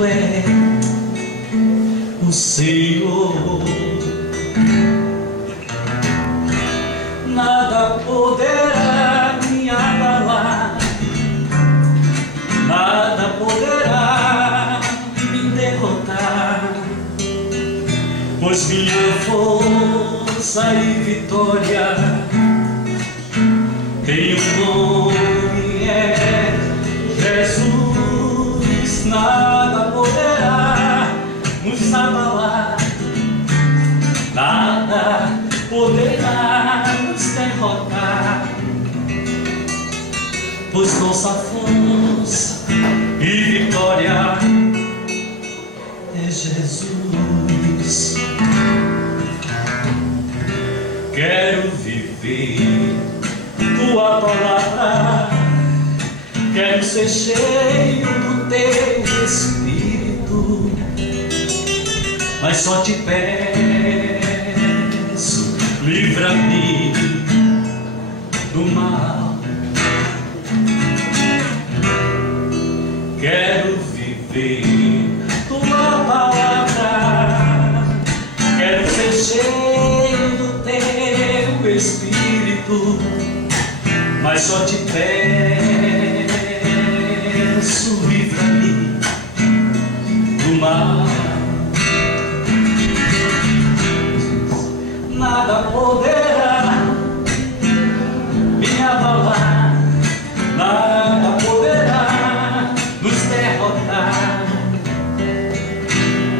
tu é o Senhor. Nada poderá me abalar, nada poderá me derrotar, pois minha força e vitória tem um nome, é Jesus. Nada poderá nos abalar, nada poderá nos derrotar, pois nossa força e vitória é Jesus. Quero viver tua palavra, quero ser cheio do teu Espírito, mas só te peço, livra-me do mal. Quero viver tua palavra, quero ser cheio do teu Espírito, mas só te peço, livra-me do mal. Nada poderá me abalar, nada poderá nos derrotar,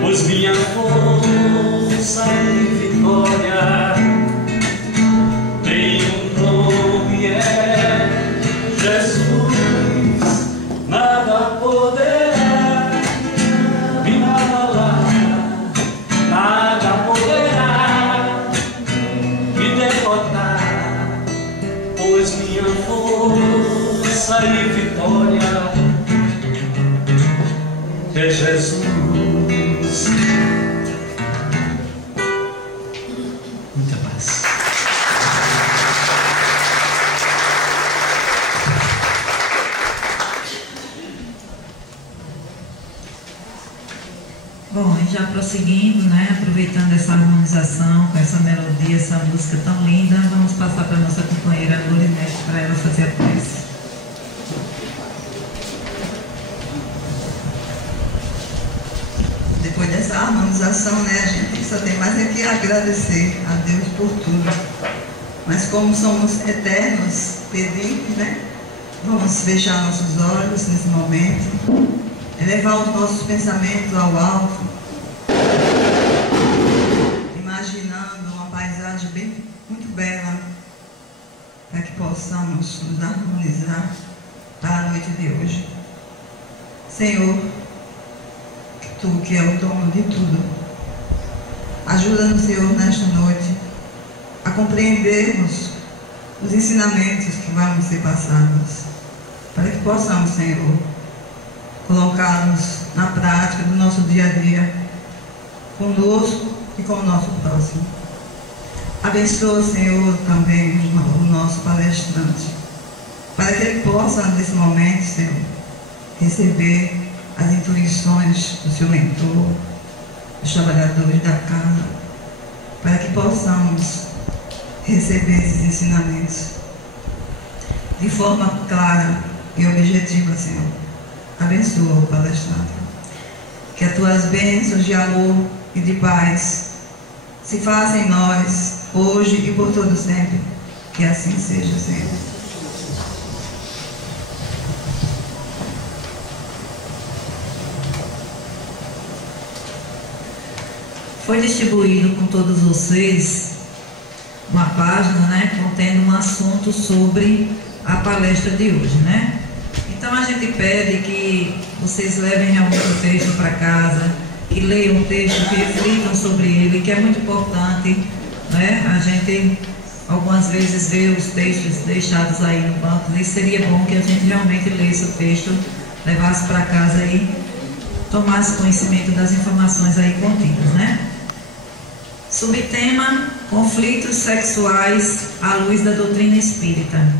pois minha força e vitória tem um nome, é Jesus. Nada poderá me abalar, nada poderá me derrotar, pois minha força e vitória é Jesus. Muita paz. Bom, e já prosseguindo, né, aproveitando essa harmonização com essa melodia, essa música tão linda, vamos passar para a nossa companheira Lorinete para ela fazer a prece. Depois dessa harmonização, né, a gente só tem mais é que agradecer a Deus por tudo. Mas como somos eternos, pedimos, né, vamos fechar nossos olhos nesse momento, elevar os nossos pensamentos ao alto, imaginando uma paisagem muito bela, para que possamos nos harmonizar para a noite de hoje. Senhor, Tu que é o dono de tudo, ajuda-nos, Senhor, nesta noite a compreendermos os ensinamentos que vamos ser passados, para que possamos, Senhor, colocá-los na prática do nosso dia a dia, conosco e com o nosso próximo. Abençoa, Senhor, também o nosso palestrante, para que ele possa, nesse momento, Senhor, receber as intuições do seu mentor, dos trabalhadores da casa, para que possamos receber esses ensinamentos de forma clara e objetiva, Senhor. Abençoa o palestrante. Que as tuas bênçãos de amor e de paz se façam em nós, hoje e por todo sempre. Que assim seja, Senhor. Foi distribuído com todos vocês uma página, né, contendo um assunto sobre a palestra de hoje, né? Então a gente pede que vocês levem realmente o texto para casa, que leiam o texto, que reflitam sobre ele, que é muito importante, né? A gente algumas vezes vê os textos deixados aí no banco, e seria bom que a gente realmente lesse o texto, levasse para casa e tomasse conhecimento das informações aí contidas, né? Subtema: conflitos sexuais à luz da doutrina espírita.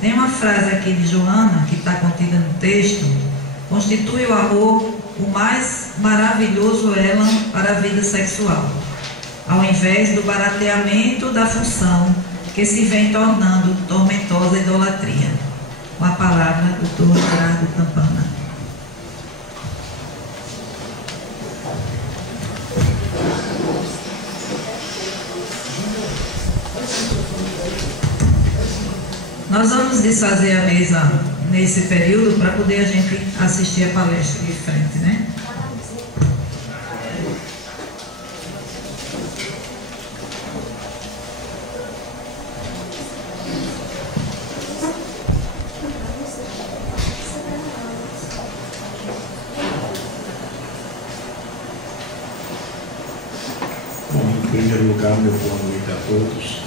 Tem uma frase aqui de Joana, que está contida no texto: constitui o amor o mais maravilhoso elan para a vida sexual, ao invés do barateamento da função que se vem tornando tormentosa idolatria. Com a palavra, doutor Gerardo Campana. Nós vamos desfazer a mesa nesse período para poder a gente assistir a palestra de frente, né? Bom, em primeiro lugar, meu boa noite a todos.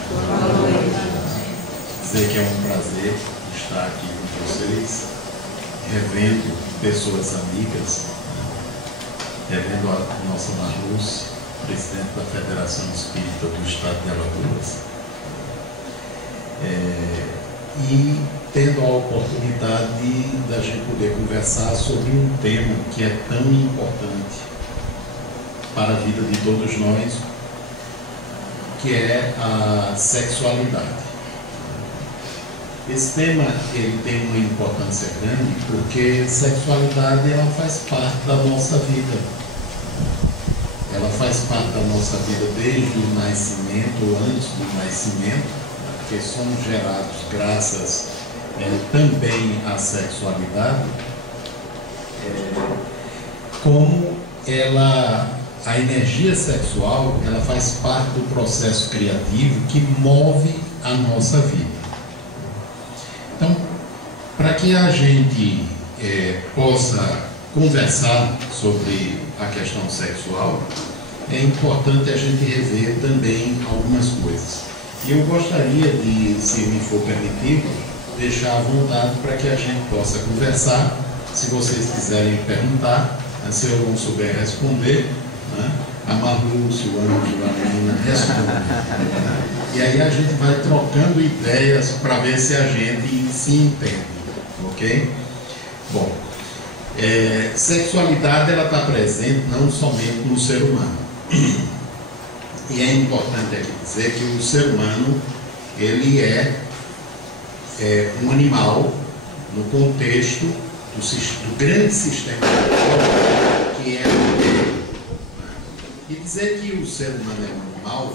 Dizer que é um prazer estar aqui com vocês, revendo pessoas amigas, revendo a nossa Marluz, presidente da Federação Espírita do Estado de Alagoas, e tendo a oportunidade da gente poder conversar sobre um tema que é tão importante para a vida de todos nós, que é a sexualidade. Esse tema ele tem uma importância grande porque sexualidade ela faz parte da nossa vida. Ela faz parte da nossa vida desde o nascimento ou antes do nascimento, porque somos gerados graças também à sexualidade, como a energia sexual ela faz parte do processo criativo que move a nossa vida. Então, para que a gente possa conversar sobre a questão sexual, é importante a gente rever também algumas coisas. E eu gostaria de, se me for permitido, deixar à vontade para que a gente possa conversar. Se vocês quiserem perguntar, se eu não souber responder, né, a Marlúcio, o Anjo, a menina responde. E aí a gente vai trocando ideias para ver se a gente se entende, ok? Bom, sexualidade ela está presente não somente no ser humano. E é importante aqui dizer que o ser humano ele é um animal no contexto do grande sistema que é o homem. E dizer que o ser humano é um animal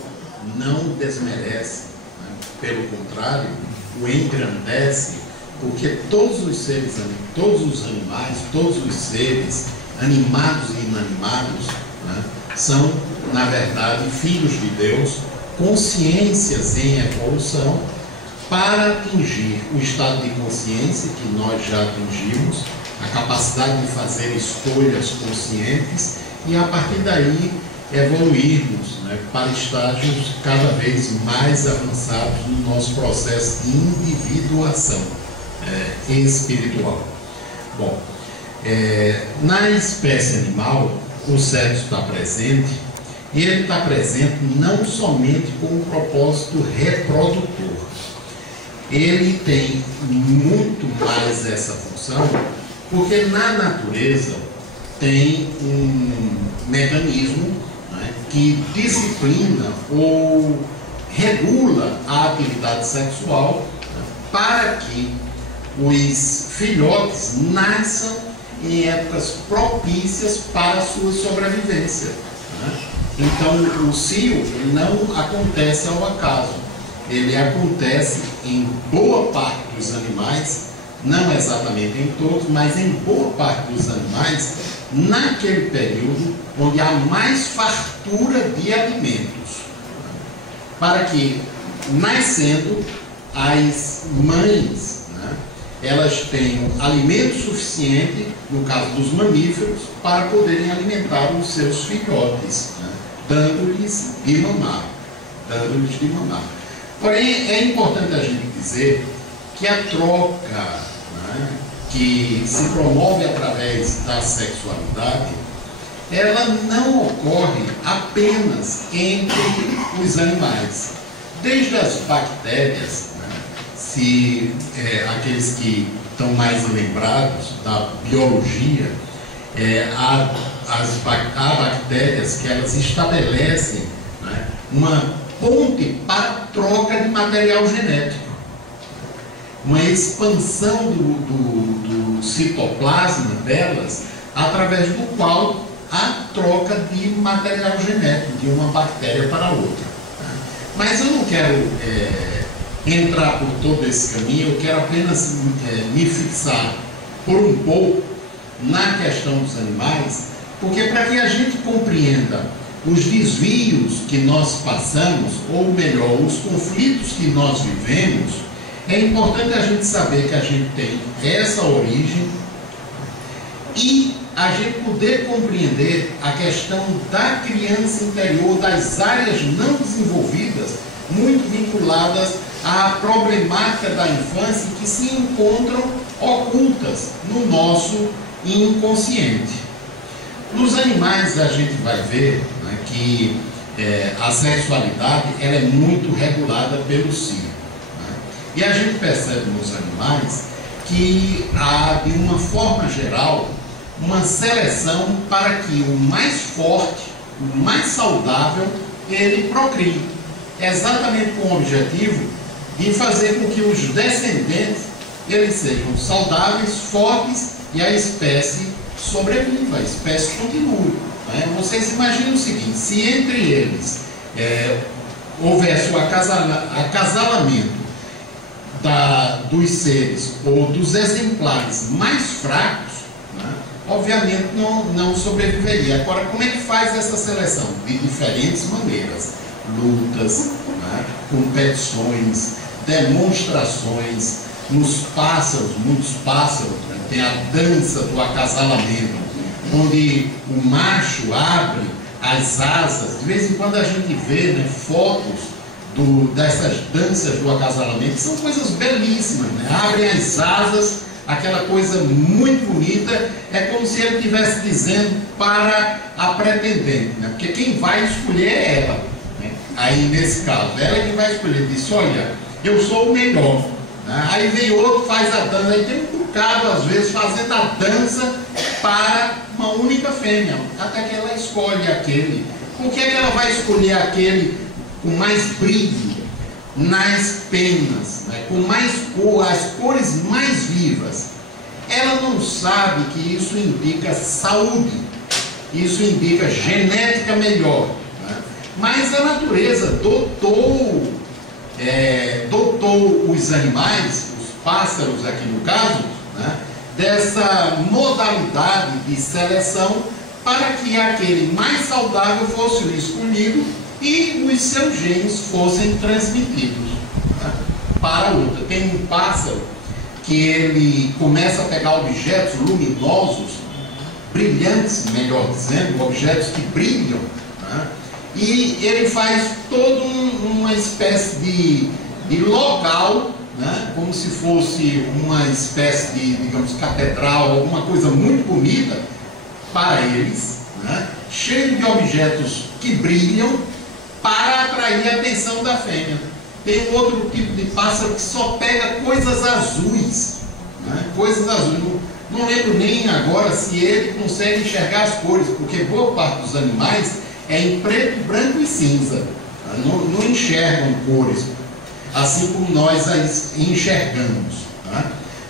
não desmerece, né? Pelo contrário, o engrandece, porque todos os animais, todos os seres, animados e inanimados, né, são, na verdade, filhos de Deus, consciências em evolução, para atingir o estado de consciência que nós já atingimos, a capacidade de fazer escolhas conscientes e, a partir daí, evoluirmos, né, para estágios cada vez mais avançados no nosso processo de individuação espiritual. Bom, na espécie animal, o sexo está presente, e ele está presente não somente com o propósito reprodutor. Ele tem muito mais essa função, porque na natureza tem um mecanismo que disciplina ou regula a atividade sexual para que os filhotes nasçam em épocas propícias para a sua sobrevivência. Então, o cio não acontece ao acaso, ele acontece em boa parte dos animais, não exatamente em todos, mas em boa parte dos animais, naquele período onde há mais fartura de alimentos, para que, nascendo, as mães, né, elas tenham alimento suficiente, no caso dos mamíferos, para poderem alimentar os seus filhotes, né, dando-lhes de mamar. Porém, é importante a gente dizer que a troca, né, que se promove através da sexualidade, ela não ocorre apenas entre os animais. Desde as bactérias, né, aqueles que estão mais lembrados da biologia, há bactérias que elas estabelecem, né, uma ponte para troca de material genético, uma expansão do citoplasma delas, através do qual há troca de material genético de uma bactéria para outra. Mas eu não quero entrar por todo esse caminho, eu quero apenas me fixar por um pouco na questão dos animais, porque para que a gente compreenda os desvios que nós passamos, ou melhor, os conflitos que nós vivemos, é importante a gente saber que a gente tem essa origem e a gente poder compreender a questão da criança interior, das áreas não desenvolvidas, muito vinculadas à problemática da infância, que se encontram ocultas no nosso inconsciente. Nos animais a gente vai ver, né, que a sexualidade ela é muito regulada pelo cio, né? E a gente percebe nos animais que há, de uma forma geral, uma seleção para que o mais forte, o mais saudável, ele procrie, exatamente com o objetivo de fazer com que os descendentes eles sejam saudáveis, fortes e a espécie sobreviva, a espécie continue, né? Vocês imaginem o seguinte: se entre eles houvesse o acasalamento dos seres ou dos exemplares mais fracos, né, obviamente não sobreviveria. Agora, como é que faz essa seleção? De diferentes maneiras: lutas, né, competições, demonstrações. Nos pássaros, muitos pássaros, né, tem a dança do acasalamento, onde o macho abre as asas. De vez em quando a gente vê, né, fotos dessas danças do acasalamento, que são coisas belíssimas, né? Abrem as asas, aquela coisa muito bonita. É como se ele estivesse dizendo para a pretendente, né? Porque quem vai escolher é ela, né? Aí nesse caso, ela é que vai escolher, disse: olha, eu sou o melhor, né? Aí vem outro, faz a dança, aí tem um bocado às vezes fazendo a dança para uma única fêmea, até que ela escolhe aquele. Por que ela vai escolher aquele com mais brilho nas penas, né, com mais cor, as cores mais vivas? Ela não sabe que isso indica saúde, isso indica genética melhor, né? Mas a natureza dotou os animais, os pássaros aqui no caso, né, dessa modalidade de seleção para que aquele mais saudável fosse o escolhido e os seus genes fossem transmitidos, né, para outra. Tem um pássaro que ele começa a pegar objetos luminosos, brilhantes, melhor dizendo, objetos que brilham, né, e ele faz toda uma espécie de local, né, como se fosse uma espécie de, digamos, catedral, alguma coisa muito bonita para eles, né, cheio de objetos que brilham, para atrair a atenção da fêmea. Tem um outro tipo de pássaro que só pega coisas azuis, né? Coisas azuis. Não lembro nem agora se ele consegue enxergar as cores, porque boa parte dos animais é em preto, branco e cinza, né? Não enxergam cores, assim como nós as enxergamos, né?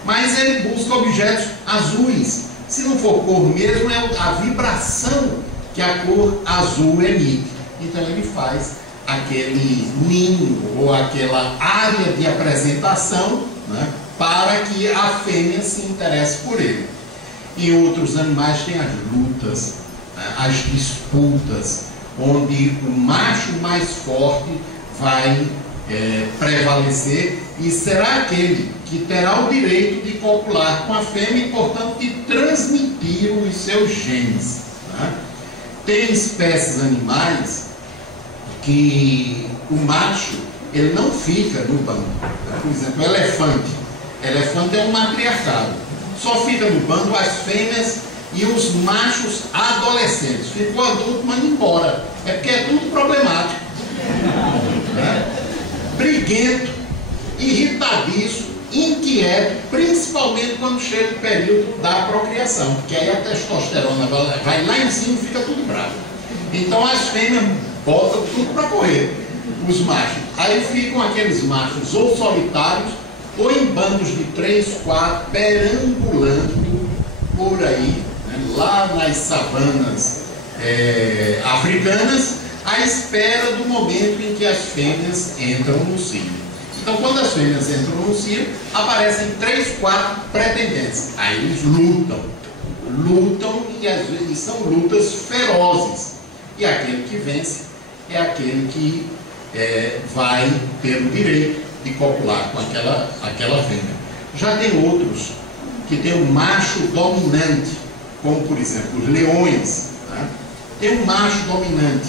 Mas ele busca objetos azuis. Se não for cor mesmo, é a vibração que a cor azul emite. Então ele faz aquele ninho ou aquela área de apresentação, né, para que a fêmea se interesse por ele. Em outros animais tem as lutas, as disputas, onde o macho mais forte vai prevalecer e será aquele que terá o direito de copular com a fêmea e, portanto, de transmitir os seus genes, né? Tem espécies animais que o macho ele não fica no bando, né? Por exemplo, o elefante. Elefante é um matriarcado. Só fica no bando as fêmeas e os machos adolescentes. Ficou adulto, manda embora. É porque é tudo problemático, né? Briguento, irritadiço, inquieto, principalmente quando chega o período da procriação, porque aí a testosterona vai lá em cima e fica tudo bravo. Então as fêmeas botam tudo para correr, os machos. Aí ficam aqueles machos ou solitários, ou em bandos de 3, 4, perambulando por aí, né, lá nas savanas africanas, à espera do momento em que as fêmeas entram no cio. Então, quando as fêmeas entram no cio, aparecem 3, 4 pretendentes. Aí eles lutam e às vezes são lutas ferozes. E aquele que vence é aquele que vai ter o direito de copular com aquela fêmea. Já tem outros que tem um macho dominante, como por exemplo os leões, né? Tem um macho dominante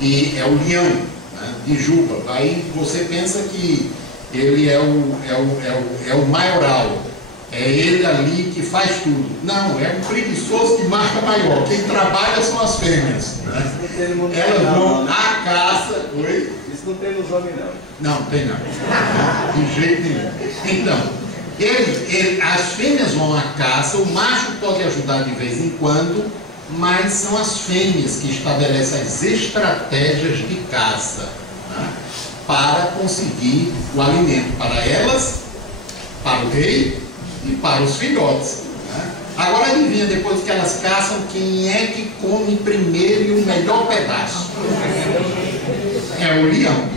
e é o leão, né, de Juba. Aí você pensa que ele é o maioral, é ele ali que faz tudo. Não, é um preguiçoso que marca maior. Quem trabalha são as fêmeas, né? Elas vão à caça. Oi? Isso não tem nos homens, não. Não, tem não. De jeito nenhum. Então, as fêmeas vão à caça, o macho pode ajudar de vez em quando, mas são as fêmeas que estabelecem as estratégias de caça, né, para conseguir o alimento para elas, para o rei e para os filhotes. Né? Agora adivinha, depois que elas caçam, quem é que come primeiro e o melhor pedaço? É o leão.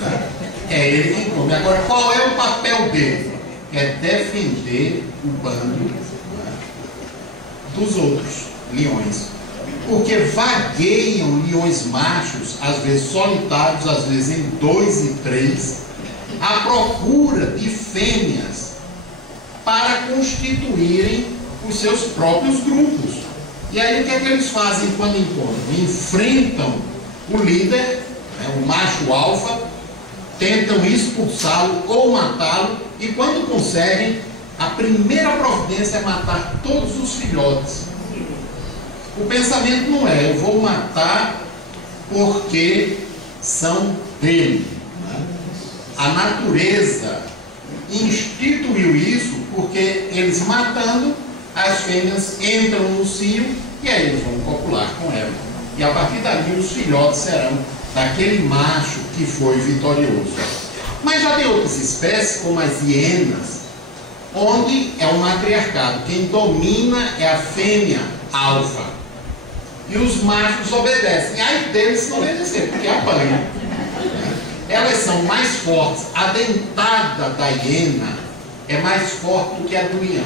Né? É ele quem come. Agora, qual é o papel dele? É defender o bando, né, dos outros leões. Porque vagueiam leões machos, às vezes solitários, às vezes em 2 e 3, à procura de fêmeas para constituírem os seus próprios grupos. E aí o que é que eles fazem quando encontram? Enfrentam o líder, né, o macho alfa, tentam expulsá-lo ou matá-lo, e quando conseguem, a primeira providência é matar todos os filhotes. O pensamento não é, eu vou matar porque são dele. Né? A natureza instituiu isso porque eles matando, as fêmeas entram no cio e aí eles vão copular com ela. E a partir dali os filhotes serão daquele macho que foi vitorioso. Mas já tem outras espécies, como as hienas, onde é o matriarcado. Quem domina é a fêmea alfa. E os machos obedecem. Aí deles não obedecer, porque apanham. Elas são mais fortes. A dentada da hiena é mais forte do que a do leão.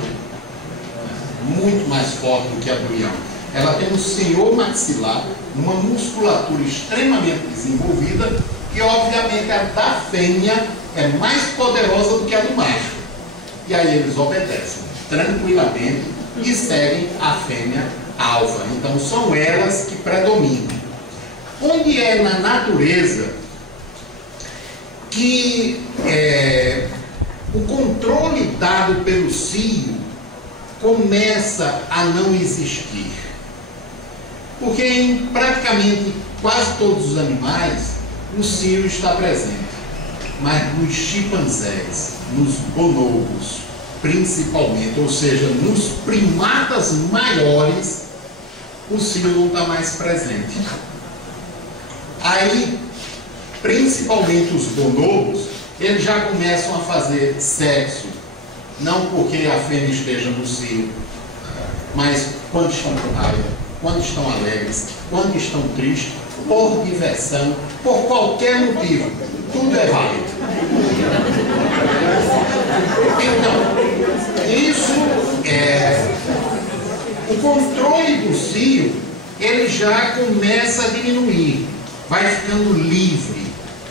Muito mais forte do que a do leão. Ela tem um senhor maxilar, uma musculatura extremamente desenvolvida, e obviamente a da fêmea é mais poderosa do que a do macho. E aí eles obedecem tranquilamente e seguem a fêmea alfa. Então são elas que predominam. Onde é na natureza que o controle dado pelo cio começa a não existir? Porque em praticamente quase todos os animais o cio está presente, mas nos chimpanzés, nos bonobos principalmente, ou seja, nos primatas maiores, o cio não está mais presente. Aí, principalmente os bonobos, eles já começam a fazer sexo, não porque a fêmea esteja no cio, mas quando estão com raiva, quando estão alegres, quando estão tristes, por diversão, por qualquer motivo, tudo é válido. Então, isso o controle do cio, ele já começa a diminuir, vai ficando livre.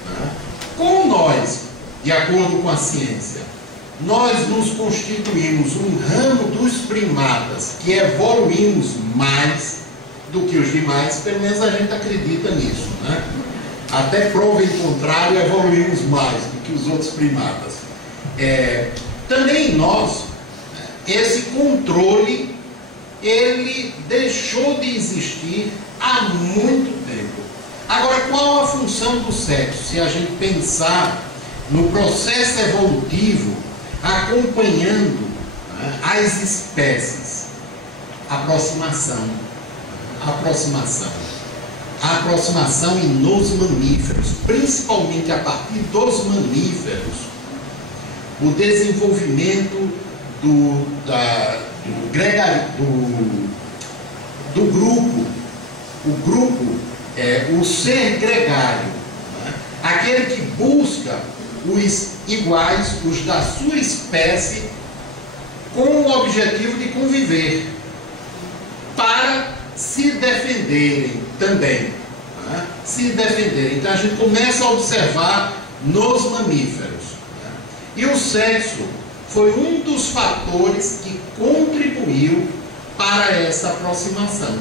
Né? Como nós, de acordo com a ciência, nós nos constituímos um ramo dos primatas que evoluímos mais do que os demais, pelo menos a gente acredita nisso, né? Até prova em contrário, evoluímos mais do que os outros primatas. Também nós, esse controle, ele deixou de existir há muito tempo. Agora, qual a função do sexo? Se a gente pensar no processo evolutivo, acompanhando as espécies. Aproximação nos mamíferos, principalmente a partir dos mamíferos, o desenvolvimento do grupo. O grupo é o ser gregário, aquele que busca os iguais, os da sua espécie, com o objetivo de conviver, para se defenderem também. Se defenderem. Então a gente começa a observar nos mamíferos. E o sexo foi um dos fatores que contribuiu para essa aproximação,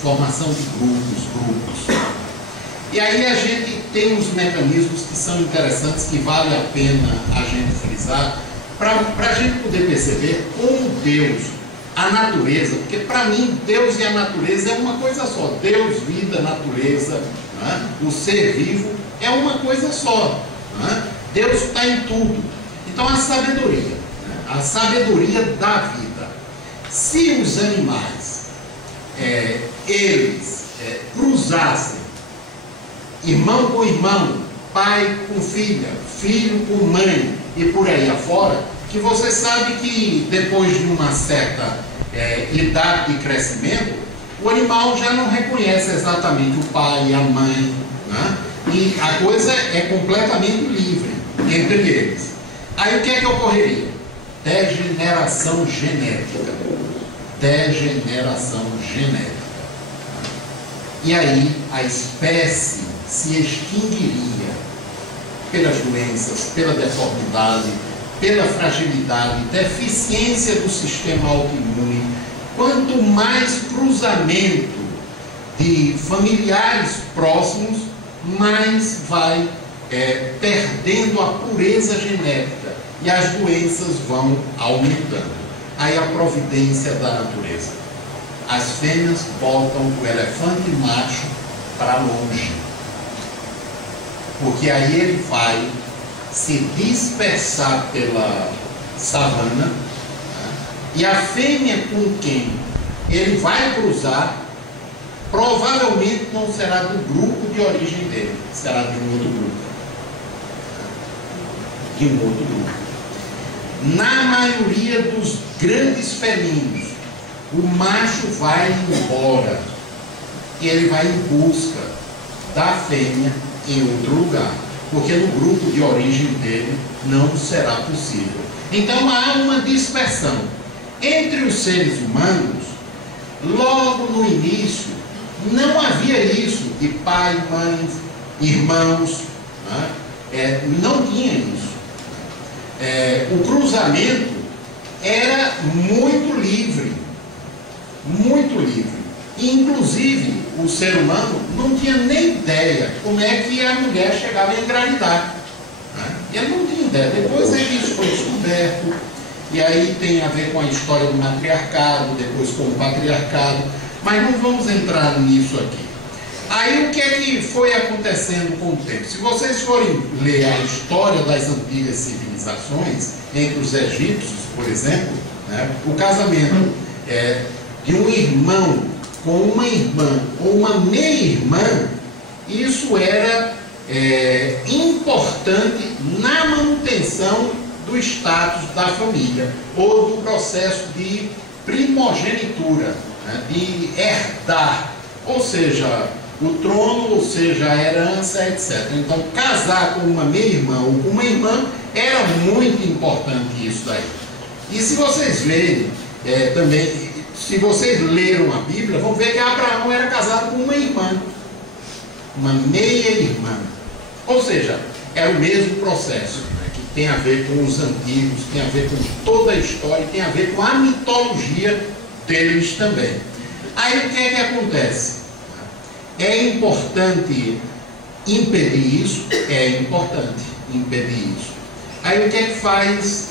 formação de grupos. E aí a gente tem uns mecanismos que são interessantes, que vale a pena a gente frisar, para a gente poder perceber como Deus, a natureza, porque para mim Deus e a natureza é uma coisa só. Deus, vida, natureza, o ser vivo é uma coisa só. Deus está em tudo. Então a sabedoria da vida. Se os animais, eles cruzassem, irmão com irmão, pai com filha, filho com mãe e por aí afora, que você sabe que depois de uma certa idade de crescimento, o animal já não reconhece exatamente o pai e a mãe, e a coisa é completamente livre entre eles. Aí o que é que ocorreria? Degeneração genética. E aí a espécie se extinguiria pelas doenças, pela deformidade, pela fragilidade, deficiência do sistema autoimune. Quanto mais cruzamento de familiares próximos, mais vai perdendo a pureza genética e as doenças vão aumentando. Aí a providência da natureza. As fêmeas botam o elefante macho para longe, porque aí ele vai se dispersar pela savana, e a fêmea com quem ele vai cruzar provavelmente não será do grupo de origem dele, será de um outro grupo. Na maioria dos grandes felinos, o macho vai embora e ele vai em busca da fêmea em outro lugar, porque no grupo de origem dele não será possível. Então há uma dispersão entre os seres humanos. Logo no início não havia isso de pai, mãe, irmãos, não tinha isso. O cruzamento era muito livre. Inclusive, o ser humano não tinha nem ideia como é que a mulher chegava a engravidar. Ele não tinha ideia. Depois é que isso foi descoberto, e aí tem a ver com a história do matriarcado, depois com o patriarcado, mas não vamos entrar nisso aqui. Aí o que é que foi acontecendo com o tempo? Se vocês forem ler a história das antigas civilizações, entre os egípcios, por exemplo, o casamento de um irmão com uma irmã ou uma meia-irmã, isso era importante na manutenção do status da família, ou do processo de primogenitura, de herdar, ou seja, o trono, ou seja, a herança, etc. Então, casar com uma meia-irmã ou com uma irmã era muito importante isso daí. E se vocês verem também, se vocês leram a Bíblia, vão ver que Abraão era casado com uma irmã, uma meia-irmã. Ou seja, é o mesmo processo, que tem a ver com os antigos, tem a ver com toda a história, tem a ver com a mitologia deles também. Aí o que é que acontece? É importante impedir isso? É importante impedir isso. Aí o que é que faz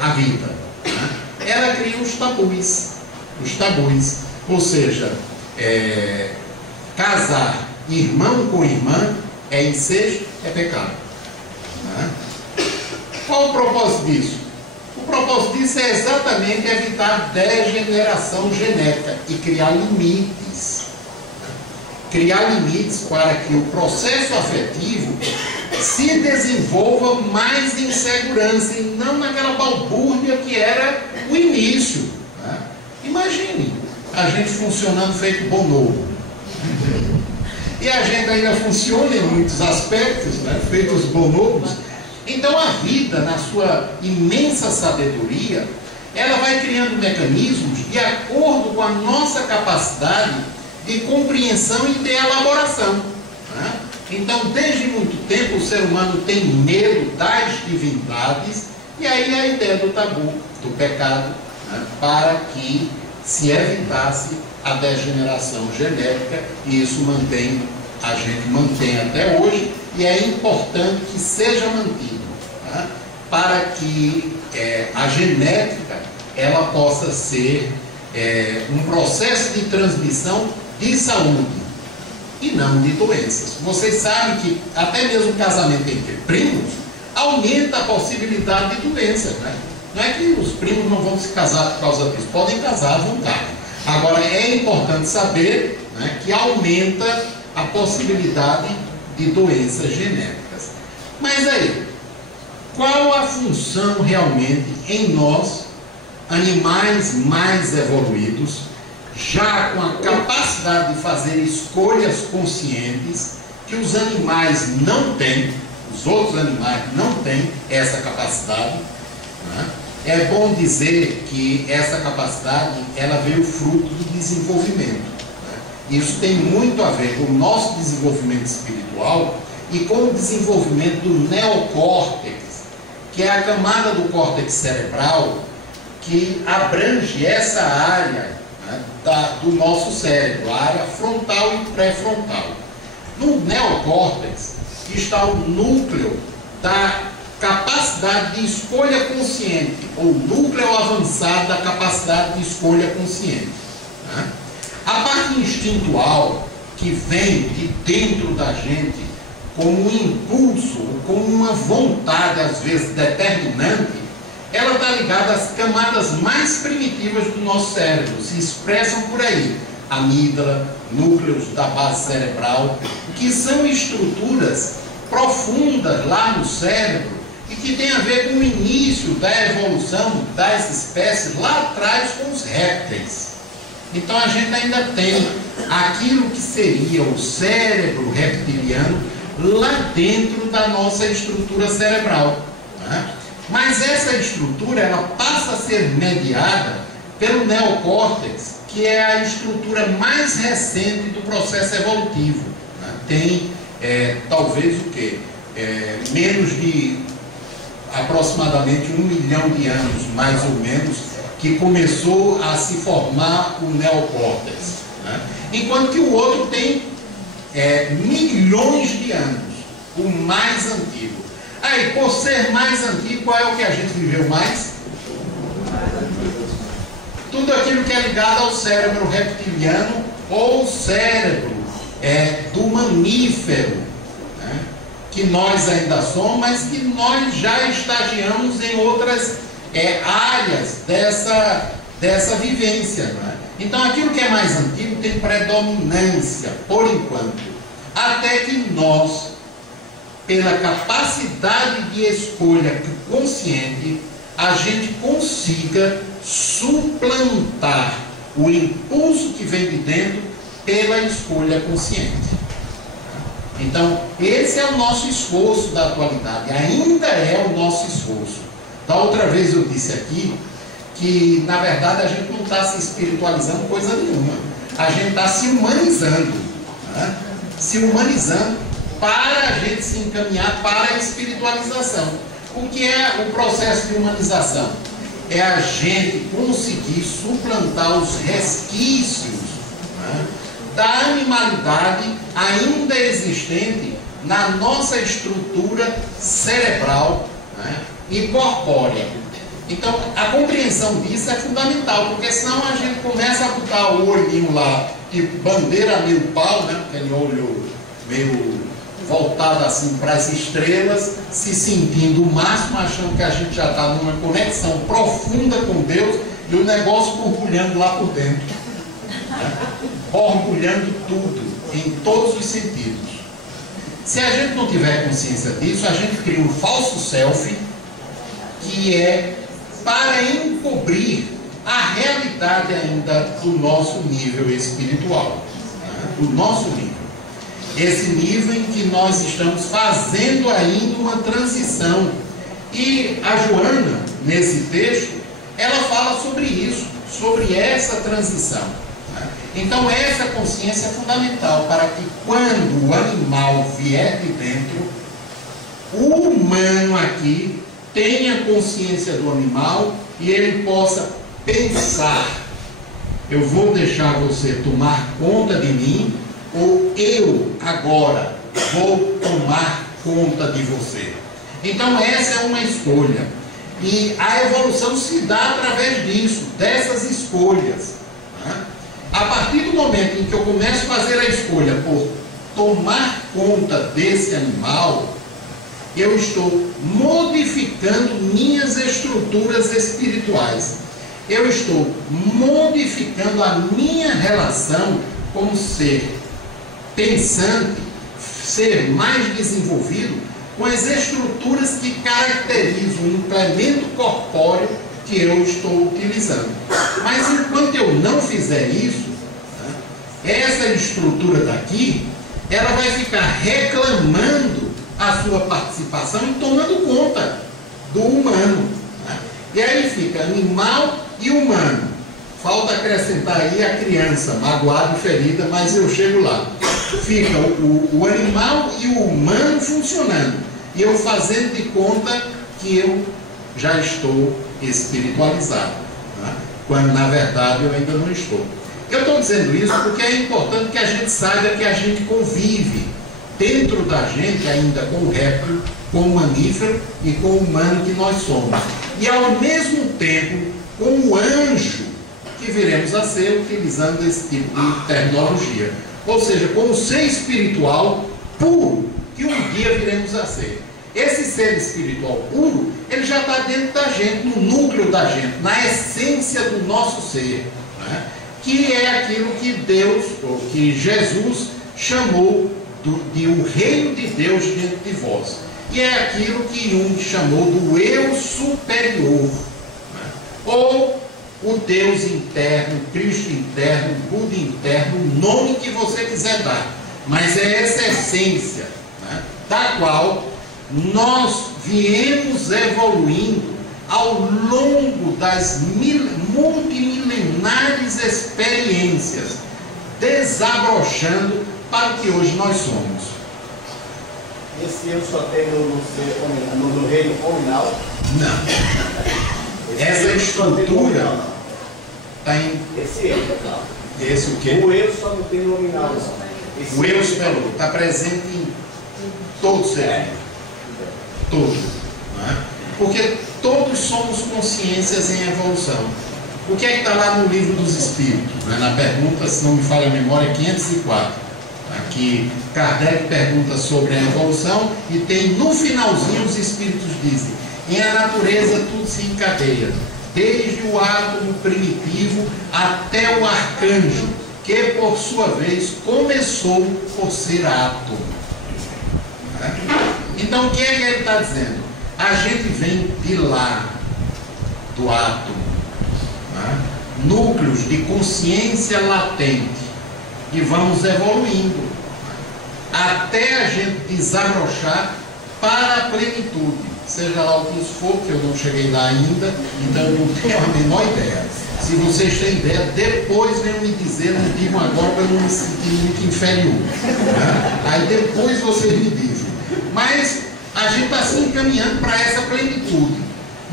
a vida? Ela cria os tabus. Ou seja, casar irmão com irmã é incesto, é pecado. Qual o propósito disso? propósito disso é exatamente evitar degeneração genética e criar limites. Criar limites para que o processo afetivo se desenvolva mais em segurança e não naquela balbúrdia que era o início. Né? Imagine a gente funcionando feito bonobo. E a gente ainda funciona em muitos aspectos, né? Feitos bonobos. Então a vida, na sua imensa sabedoria, ela vai criando mecanismos de acordo com a nossa capacidade de compreensão e de elaboração. Né? Então, desde muito tempo, o ser humano tem medo das divindades, e aí a ideia do tabu, do pecado, né? Para que se evitasse a degeneração genética, e isso a gente mantém até hoje, e é importante que seja mantido, né? Para que a genética ela possa ser um processo de transmissão de saúde e não de doenças. Vocês sabem que até mesmo o casamento entre primos aumenta a possibilidade de doenças, né? Não é que os primos não vão se casar por causa disso, podem casar à vontade. Agora é importante saber, né, que aumenta a possibilidade de doenças genéticas. Mas aí, qual a função realmente em nós, animais mais evoluídos, já com a capacidade de fazer escolhas conscientes que os animais não têm, os outros animais não têm essa capacidade, né? É bom dizer que essa capacidade ela veio fruto do desenvolvimento, né? Isso tem muito a ver com o nosso desenvolvimento espiritual e com o desenvolvimento do neocórtex, que é a camada do córtex cerebral que abrange essa área, né, do nosso cérebro, a área frontal e pré-frontal. No neocórtex está o núcleo da capacidade de escolha consciente, ou núcleo avançado da capacidade de escolha consciente. Né? A parte instintual, que vem de dentro da gente, como um impulso, como uma vontade, às vezes, determinante, ela está ligada às camadas mais primitivas do nosso cérebro, se expressam por aí. Amígdala, núcleos da base cerebral, que são estruturas profundas lá no cérebro e que tem a ver com o início da evolução das espécies lá atrás com os répteis. Então a gente ainda tem aquilo que seria o cérebro reptiliano lá dentro da nossa estrutura cerebral, né? Mas essa estrutura ela passa a ser mediada pelo neocórtex, que é a estrutura mais recente do processo evolutivo, né? Tem talvez o quê? Menos de aproximadamente 1 milhão de anos, mais ou menos, que começou a se formar o neocórtex, né? Enquanto que o outro tem milhões de anos, o mais antigo. Aí, por ser mais antigo, qual é o que a gente viveu mais? Tudo aquilo que é ligado ao cérebro reptiliano ou cérebro do mamífero, né? Que nós ainda somos, mas que nós já estagiamos em outras áreas dessa vivência, né? Então, aquilo que é mais antigo tem predominância, por enquanto, até que nós, pela capacidade de escolha consciente, a gente consiga suplantar o impulso que vem de dentro pela escolha consciente. Então, esse é o nosso esforço da atualidade, ainda é o nosso esforço. Da outra vez eu disse aqui que, na verdade, a gente não está se espiritualizando coisa nenhuma. A gente está se humanizando, né? Se humanizando para a gente se encaminhar para a espiritualização. O que é o processo de humanização? É a gente conseguir suplantar os resquícios, né, da animalidade ainda existente na nossa estrutura cerebral, né, e corpórea. Então, a compreensão disso é fundamental, porque senão a gente começa a botar o olhinho lá, tipo bandeira meio pau, né, aquele olho meio voltado assim para as estrelas, se sentindo o máximo, achando que a gente já está numa conexão profunda com Deus e o negócio borbulhando lá por dentro, né? Borbulhando tudo, em todos os sentidos. Se a gente não tiver consciência disso, a gente cria um falso selfie que é para encobrir a realidade ainda do nosso nível espiritual, né? Do nosso nível. Esse nível em que nós estamos fazendo ainda uma transição. E a Joana, nesse texto, ela fala sobre isso, sobre essa transição, né? Então essa consciência é fundamental para que quando o animal vier de dentro, o humano aqui tenha consciência do animal e ele possa pensar: eu vou deixar você tomar conta de mim, ou eu agora vou tomar conta de você. Então essa é uma escolha. E a evolução se dá através disso, dessas escolhas, né? A partir do momento em que eu começo a fazer a escolha por tomar conta desse animal, eu estou modificando minhas estruturas espirituais. Eu estou modificando a minha relação como ser pensante, ser mais desenvolvido com as estruturas que caracterizam o implemento corpóreo que eu estou utilizando. Mas enquanto eu não fizer isso, né, essa estrutura daqui, ela vai ficar reclamando a sua participação e tomando conta do humano, né? E aí fica animal e humano. Falta acrescentar aí a criança, magoada e ferida, mas eu chego lá. Fica o animal e o humano funcionando. E eu fazendo de conta que eu já estou espiritualizado, né? Quando na verdade eu ainda não estou. Eu estou dizendo isso porque é importante que a gente saiba que a gente convive dentro da gente ainda com o réptil, com o mamífero e com o humano que nós somos. E ao mesmo tempo com o anjo que viremos a ser utilizando esse tipo de terminologia. Ou seja, com o ser espiritual puro que um dia viremos a ser. Esse ser espiritual puro, ele já está dentro da gente, no núcleo da gente, na essência do nosso ser, né? Que é aquilo que Deus, ou que Jesus chamou de o reino de Deus dentro de vós. E é aquilo que Jung chamou do eu superior, né? Ou o Deus interno, Cristo interno, Buda interno, o nome que você quiser dar. Mas é essa essência, né, da qual nós viemos evoluindo ao longo das multimilenares experiências, desabrochando para o que hoje nós somos. Esse eu só tem no reino nominal? Não. Essa estrutura está em... Esse eu, não. Esse o quê? O eu só não tem nominal. O eu superior está presente em todo ser vivo. Todo. Não é? Porque todos somos consciências em evolução. O que é que está lá no livro dos Espíritos? Né? Na pergunta, se não me falha a memória, 504. Aqui Kardec pergunta sobre a evolução e tem no finalzinho os Espíritos dizem: em a natureza tudo se encadeia, desde o átomo primitivo até o arcanjo, que por sua vez começou por ser átomo. Então o que é que ele está dizendo? A gente vem de lá, do átomo, né? Núcleos de consciência latente, e vamos evoluindo até a gente desabrochar para a plenitude, seja lá o que isso for, que eu não cheguei lá ainda, então eu não tenho a menor ideia. Se vocês têm ideia, depois venham me dizer, não digam agora para eu não me sentir muito inferior, né? Aí depois vocês me dizem. Mas a gente está se encaminhando para essa plenitude.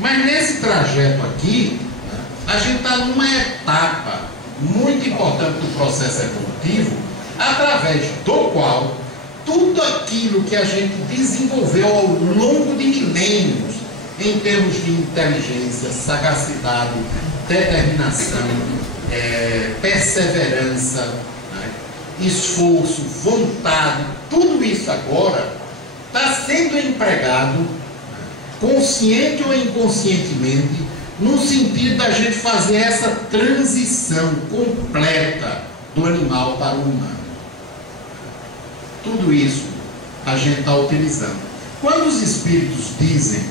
Mas nesse trajeto aqui, né, a gente está numa etapa muito importante do processo evolutivo, através do qual tudo aquilo que a gente desenvolveu ao longo de milênios, em termos de inteligência, sagacidade, determinação, perseverança, né, esforço, vontade, tudo isso agora está sendo empregado, consciente ou inconscientemente, no sentido da gente fazer essa transição completa do animal para o humano. Tudo isso a gente está utilizando. Quando os espíritos dizem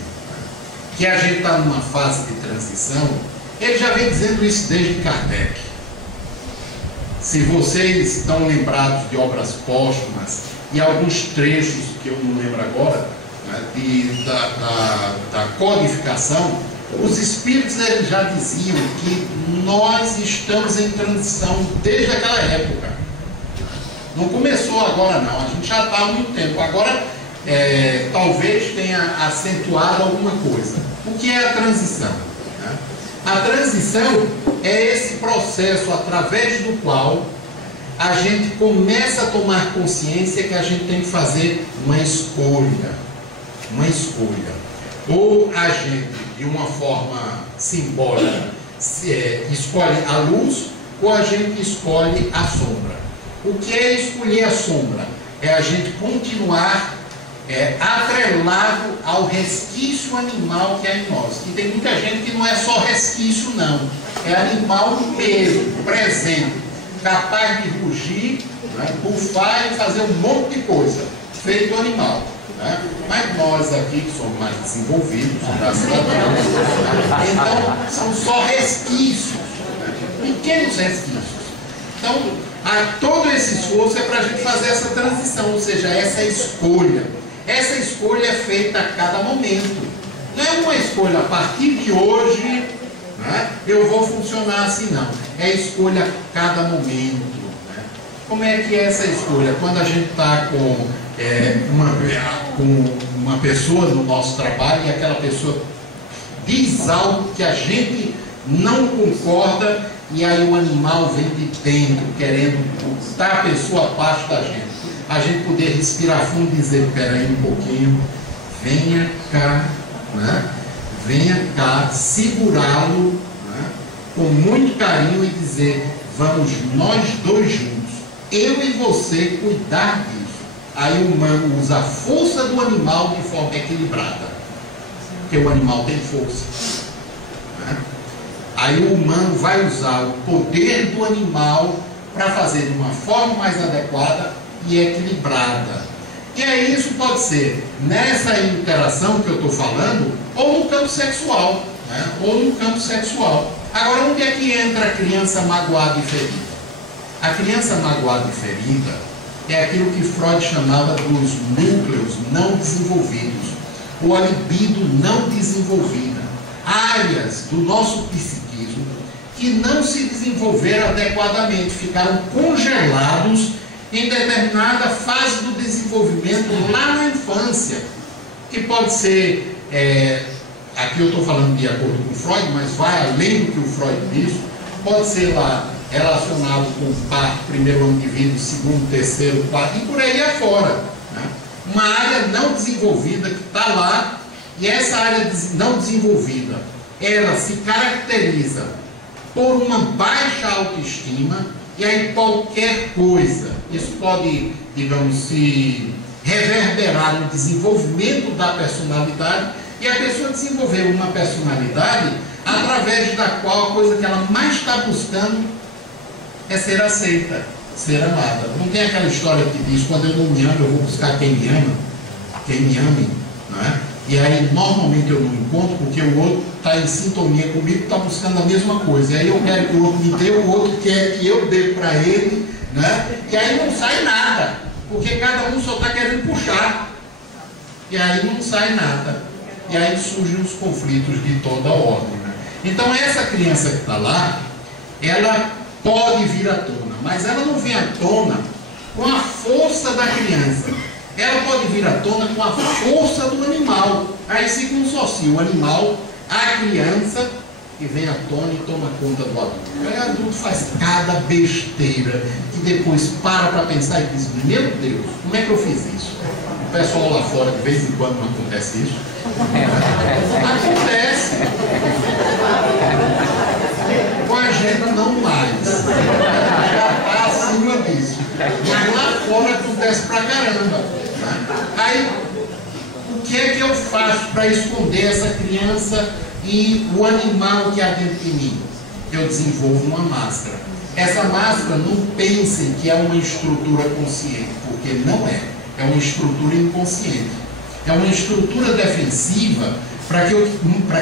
que a gente está numa fase de transição, ele já vem dizendo isso desde Kardec. Se vocês estão lembrados de obras póstumas e alguns trechos que eu não lembro agora, né, da codificação, os espíritos eles já diziam que nós estamos em transição desde aquela época. Não começou agora não, a gente já está há muito tempo. Agora talvez tenha acentuado alguma coisa. O que é a transição? Né? A transição é esse processo através do qual a gente começa a tomar consciência que a gente tem que fazer uma escolha. Uma escolha. Ou a gente, de uma forma simbólica, escolhe a luz, ou a gente escolhe a sombra. O que é escolher a sombra? É a gente continuar atrelado ao resquício animal que é em nós. E tem muita gente que não é só resquício não, é animal mesmo, presente, capaz de rugir, né, bufar e fazer um monte de coisa, feito animal. Né? Mas nós aqui, que somos mais desenvolvidos, graças a Deus, então são só resquícios, né? Pequenos resquícios. Então, todo esse esforço é para a gente fazer essa transição, ou seja, essa escolha. Essa escolha é feita a cada momento. Não é uma escolha a partir de hoje, né, eu vou funcionar assim, não. É escolha a cada momento. Né? Como é que é essa escolha? Quando a gente está com uma pessoa no nosso trabalho e aquela pessoa diz algo que a gente não concorda e aí o animal vem de dentro querendo botar a pessoa abaixo da gente. A gente poder respirar fundo e dizer, peraí um pouquinho, venha cá, né? Venha cá, segurá-lo, né, com muito carinho e dizer, vamos nós dois juntos, eu e você, cuidar disso. Aí o humano usa a força do animal de forma equilibrada, porque o animal tem força, né? Aí o humano vai usar o poder do animal para fazer de uma forma mais adequada e equilibrada. E aí isso pode ser nessa interação que eu estou falando, ou no campo sexual, né? Ou no campo sexual. Agora, onde é que entra a criança magoada e ferida? A criança magoada e ferida é aquilo que Freud chamava dos núcleos não desenvolvidos, ou a libido não desenvolvida, áreas do nosso psiquismo que não se desenvolveram adequadamente, ficaram congelados em determinada fase do desenvolvimento lá na infância, que pode ser, aqui eu estou falando de acordo com Freud, mas vai além do que o Freud diz, pode ser lá relacionado com o parto, primeiro ano de vida, segundo, terceiro, quarto, e por aí afora. Né? Uma área não desenvolvida que está lá, e essa área não desenvolvida, ela se caracteriza por uma baixa autoestima, e aí qualquer coisa, isso pode, digamos, se reverberar no desenvolvimento da personalidade, e a pessoa desenvolver uma personalidade através da qual a coisa que ela mais está buscando é ser aceita, ser amada. Não tem aquela história que diz, quando eu não me amo, eu vou buscar quem me ama, quem me ame, não é? E aí normalmente eu não encontro porque o outro está em sintonia comigo, está buscando a mesma coisa. E aí eu quero que o outro me dê, o outro quer que eu dê para ele, né? E aí não sai nada, porque cada um só está querendo puxar. E aí não sai nada. E aí surgem os conflitos de toda ordem. Né? Então essa criança que está lá, ela pode vir à tona, mas ela não vem à tona com a força da criança. Ela pode vir à tona com a força do animal. Aí se consocia o animal, a criança, que vem à tona e toma conta do adulto. Aí o adulto faz cada besteira, que depois para pensar e diz, meu Deus, como é que eu fiz isso? O pessoal lá fora, de vez em quando, não acontece isso. Acontece. Com a gente não mais. Já está acima disso. acontece pra caramba. Né? Aí, o que é que eu faço para esconder essa criança e o animal que há dentro de mim? Eu desenvolvo uma máscara. Essa máscara, não pensem que é uma estrutura consciente, porque não é. É uma estrutura inconsciente. É uma estrutura defensiva para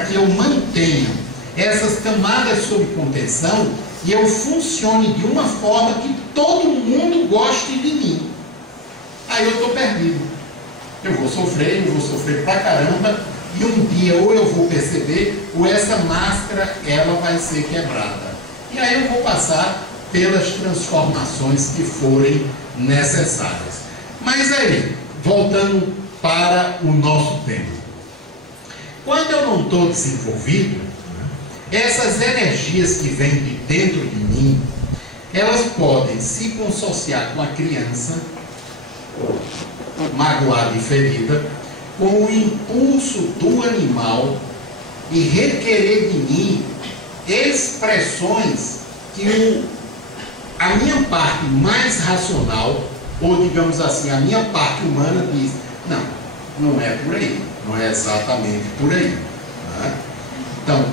que eu mantenha essas camadas sob contenção e eu funcione de uma forma que todo mundo goste de mim. Aí eu estou perdido. Eu vou sofrer pra caramba, e um dia ou eu vou perceber, ou essa máscara ela vai ser quebrada. E aí eu vou passar pelas transformações que forem necessárias. Mas aí, voltando para o nosso tempo. Quando eu não estou desenvolvido, essas energias que vêm de dentro de mim, elas podem se consociar com a criança, magoada e ferida, com o impulso do animal e requerer de mim expressões que a minha parte mais racional, ou digamos assim, a minha parte humana diz, não é por aí, não é exatamente por aí. Né? Então,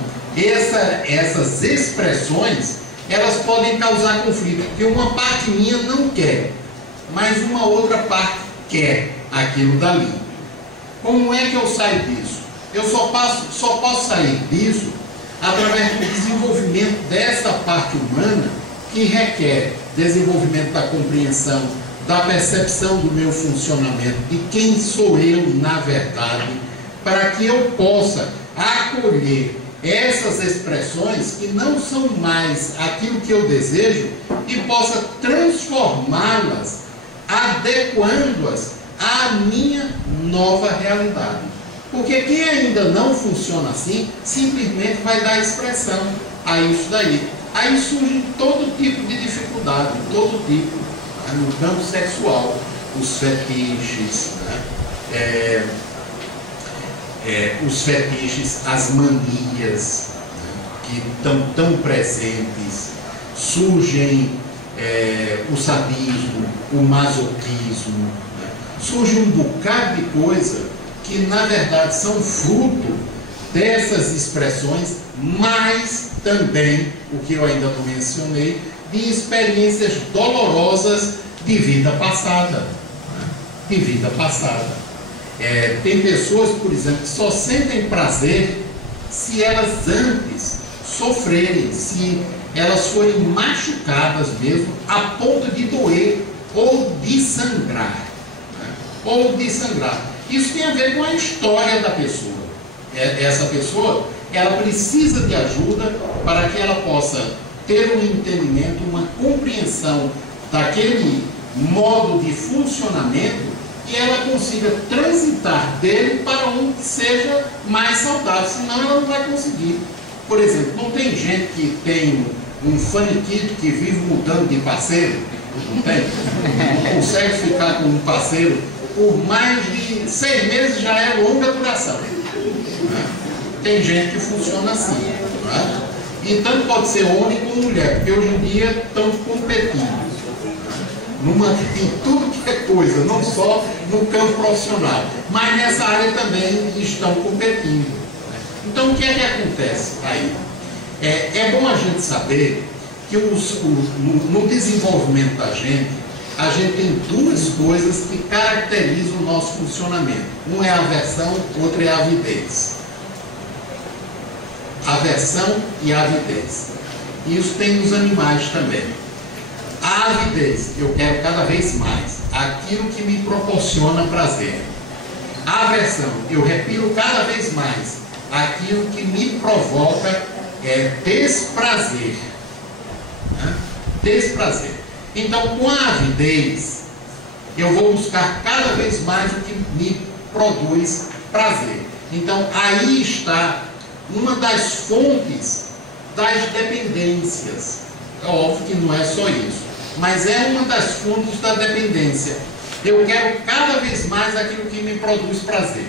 essas expressões, elas podem causar conflito, porque uma parte minha não quer, mas uma outra parte quer aquilo dali. Como é que eu saio disso? Eu só posso sair disso através do desenvolvimento dessa parte humana, que requer desenvolvimento da compreensão, da percepção do meu funcionamento, de quem sou eu na verdade, para que eu possa acolher essas expressões que não são mais aquilo que eu desejo e possa transformá-las, adequando-as à minha nova realidade. Porque quem ainda não funciona assim, simplesmente vai dar expressão a isso daí. Aí surge todo tipo de dificuldade, todo tipo, né? No campo sexual, os fetiches, né? Os fetiches, as manias, né? Que estão tão presentes, surgem o sadismo, o masoquismo, né? Surge um bocado de coisa que na verdade são fruto dessas expressões, mas também, o que eu ainda não mencionei, de experiências dolorosas de vida passada. Né? De vida passada. Tem pessoas, por exemplo, que só sentem prazer se elas antes sofrerem, se elas forem machucadas mesmo, a ponto de doer ou de sangrar. Né? Ou de sangrar. Isso tem a ver com a história da pessoa. Essa pessoa, ela precisa de ajuda para que ela possa ter um entendimento, uma compreensão daquele modo de funcionamento e ela consiga transitar dele para um que seja mais saudável, senão ela não vai conseguir. Por exemplo, não tem gente que tem um faniquito que vive mudando de parceiro? Não tem? Não consegue ficar com um parceiro por mais de 6 meses, já é longa duração. Né? Tem gente que funciona assim. Né? E tanto pode ser homem como mulher, porque hoje em dia estão competindo. Em tudo que é coisa, não só no campo profissional, mas nessa área também estão competindo. Então o que é que acontece aí? É bom a gente saber que no desenvolvimento da gente, a gente tem duas coisas que caracterizam o nosso funcionamento. Um é a aversão, outro é a avidez. Aversão e avidez. Isso tem nos animais também. A avidez, eu quero cada vez mais aquilo que me proporciona prazer. A aversão, eu repiro cada vez mais aquilo que me provoca desprazer. Né? Desprazer. Então, com a avidez, eu vou buscar cada vez mais o que me produz prazer. Então, aí está uma das fontes das dependências. É óbvio que não é só isso, mas é uma das fontes da dependência. Eu quero cada vez mais aquilo que me produz prazer.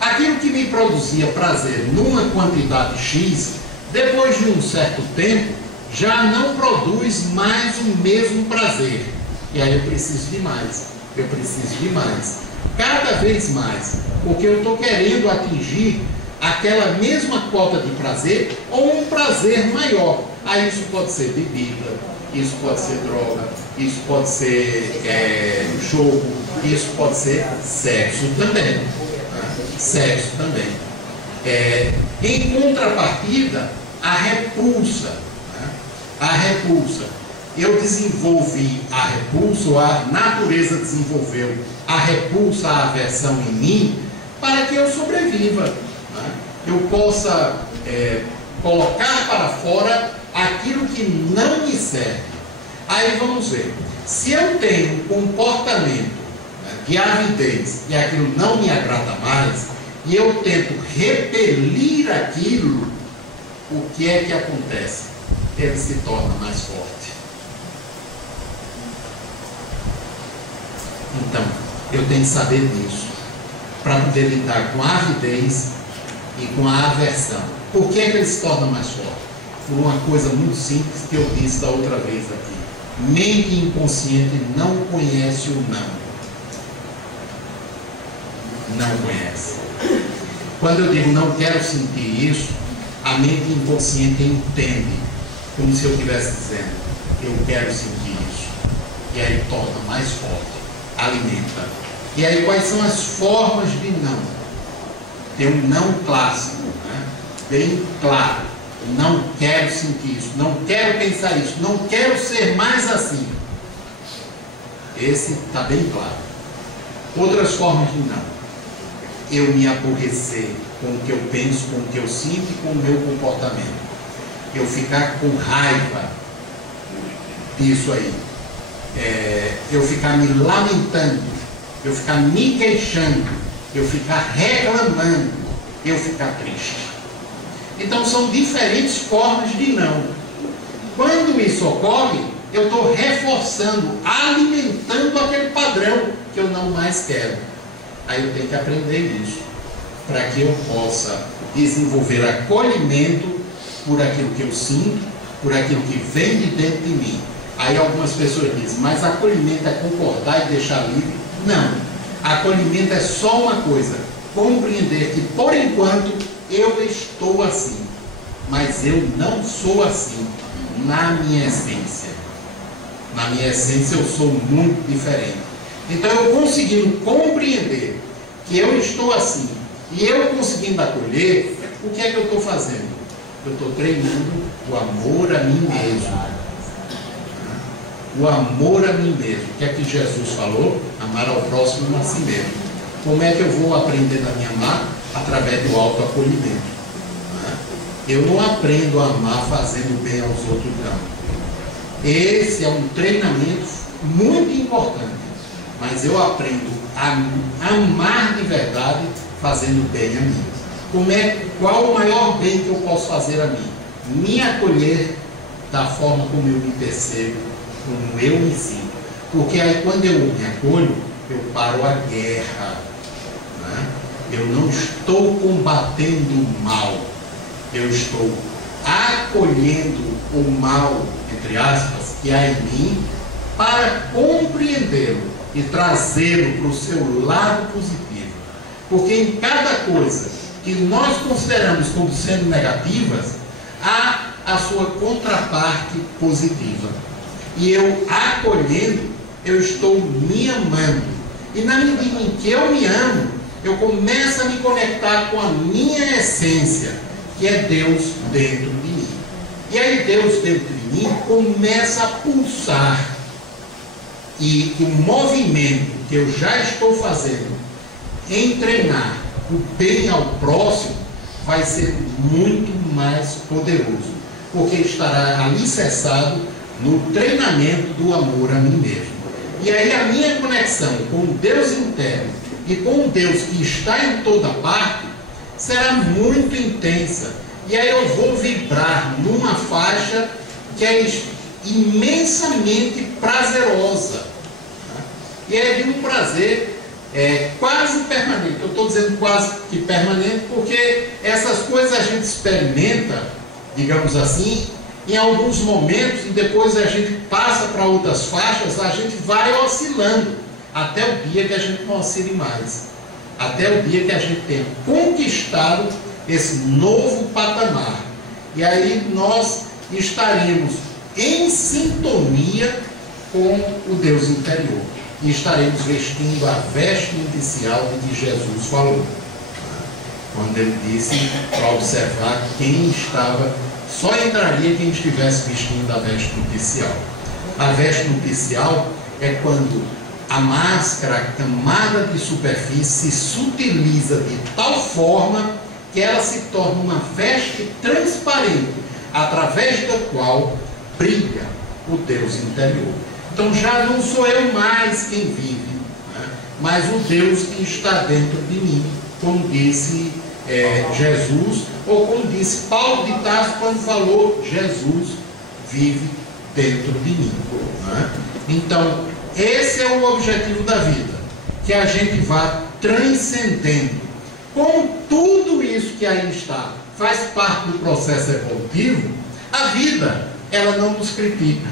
Aquilo que me produzia prazer numa quantidade X, depois de um certo tempo, já não produz mais o mesmo prazer. E aí eu preciso de mais. Eu preciso de mais. Cada vez mais. Porque eu estou querendo atingir aquela mesma cota de prazer ou um prazer maior. Aí isso pode ser bebida, isso pode ser droga, isso pode ser jogo, isso pode ser sexo também. Sexo também. Em contrapartida, a repulsa. A repulsa. Eu desenvolvi a repulsa, ou a natureza desenvolveu a repulsa, a aversão em mim, para que eu sobreviva. Eu possa colocar para fora aquilo que não me serve. Aí vamos ver. Se eu tenho um comportamento de avidez e aquilo não me agrada mais, e eu tento repelir aquilo, o que é que acontece? Ele se torna mais forte. Então, eu tenho que saber disso, para poder lidar com a avidez e com a aversão. Por que ele se torna mais forte? Por uma coisa muito simples que eu disse da outra vez aqui. Mente inconsciente não conhece o não. Não conhece. Quando eu digo não quero sentir isso, a mente inconsciente entende, como se eu estivesse dizendo, eu quero sentir isso. E aí torna mais forte, alimenta. E aí quais são as formas de não? Tem um não clássico, bem claro. Não quero sentir isso, não quero pensar isso, não quero ser mais assim. Esse está bem claro. Outras formas de não. Eu me aborrecer com o que eu penso, com o que eu sinto e com o meu comportamento. Eu ficar com raiva disso aí. Eu ficar me lamentando, eu ficar me queixando, eu ficar reclamando, eu ficar triste. Então são diferentes formas de não. Quando isso ocorre, eu estou reforçando, alimentando aquele padrão que eu não mais quero. Aí eu tenho que aprender isso, para que eu possa desenvolver acolhimento por aquilo que eu sinto, por aquilo que vem de dentro de mim. Aí algumas pessoas dizem, mas acolhimento é concordar e deixar livre? Não. Acolhimento é só uma coisa, compreender que por enquanto eu estou assim, mas eu não sou assim na minha essência. Na minha essência eu sou muito diferente. Então eu conseguindo compreender que eu estou assim e eu conseguindo acolher, o que é que eu estou fazendo? Eu estou treinando o amor a mim mesmo. O amor a mim mesmo. O que é que Jesus falou? Amar ao próximo como a si mesmo. Como é que eu vou aprender a me amar? Através do autoacolhimento. Eu não aprendo a amar fazendo bem aos outros, não. Esse é um treinamento muito importante. Mas eu aprendo a amar de verdade fazendo bem a mim. Qual o maior bem que eu posso fazer a mim? Me acolher da forma como eu me percebo, como eu me sinto. Porque aí quando eu me acolho, eu paro a guerra. Eu não estou combatendo o mal, eu estou acolhendo o mal, entre aspas, que há em mim, para compreendê-lo e trazê-lo para o seu lado positivo. Porque em cada coisa que nós consideramos como sendo negativas, há a sua contraparte positiva. E eu acolhendo, eu estou me amando. E na medida em que eu me amo, eu começo a me conectar com a minha essência, que é Deus dentro de mim. E aí Deus dentro de mim começa a pulsar. E o movimento que eu já estou fazendo em treinar o bem ao próximo vai ser muito mais poderoso, porque estará alicerçado no treinamento do amor a mim mesmo. E aí a minha conexão com o Deus interno e com o Deus que está em toda parte será muito intensa. E aí eu vou vibrar numa faixa que é imensamente prazerosa. E é de um prazer quase permanente. Eu estou dizendo quase que permanente porque essas coisas a gente experimenta, digamos assim, em alguns momentos, e depois a gente passa para outras faixas, a gente vai oscilando. até o dia que a gente não oscile mais, até o dia que a gente tenha conquistado esse novo patamar. E aí nós estaremos em sintonia com o Deus interior e estaremos vestindo a veste nupcial de que Jesus falou, quando ele disse para observar quem estava, só entraria quem estivesse vestindo a veste nupcial. A veste nupcial é quando a máscara, a camada de superfície, se sutiliza de tal forma que ela se torna uma veste transparente, através da qual brilha o Deus interior. Então já não sou eu mais quem vive, né? Mas o Deus que está dentro de mim, como disse Jesus, ou como disse Paulo de Tarso quando falou: Jesus vive dentro de mim, né? Então esse é o objetivo da vida, que a gente vá transcendendo. Como tudo isso que aí está faz parte do processo evolutivo, a vida, ela não nos critica,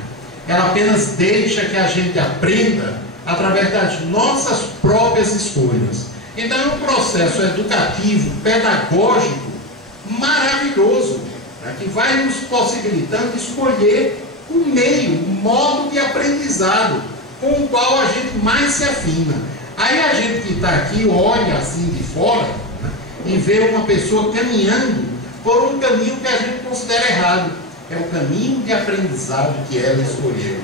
ela apenas deixa que a gente aprenda através das nossas próprias escolhas. Então é um processo educativo, pedagógico, maravilhoso, né, que vai nos possibilitando escolher o meio, o modo de aprendizado com o qual a gente mais se afina. Aí a gente que está aqui olha assim de fora, né, e vê uma pessoa caminhando por um caminho que a gente considera errado. É o caminho de aprendizado que ela escolheu.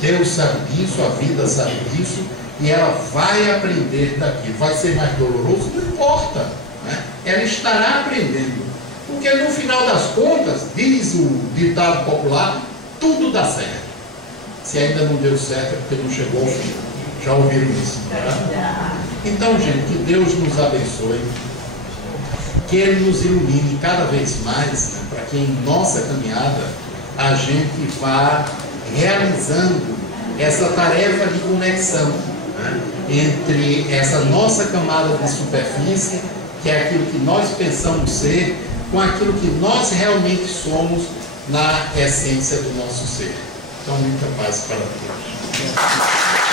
Deus sabe disso, a vida sabe disso, e ela vai aprender daquilo. Vai ser mais doloroso? Não importa, né? Ela estará aprendendo. Porque no final das contas, diz o ditado popular, tudo dá certo. Se ainda não deu certo é porque não chegou ao fim. Já ouviram isso? Né? Então, gente, que Deus nos abençoe, que Ele nos ilumine cada vez mais, né, para que em nossa caminhada a gente vá realizando essa tarefa de conexão, né, entre essa nossa camada de superfície, que é aquilo que nós pensamos ser, com aquilo que nós realmente somos na essência do nosso ser. Então, muita paz para todos.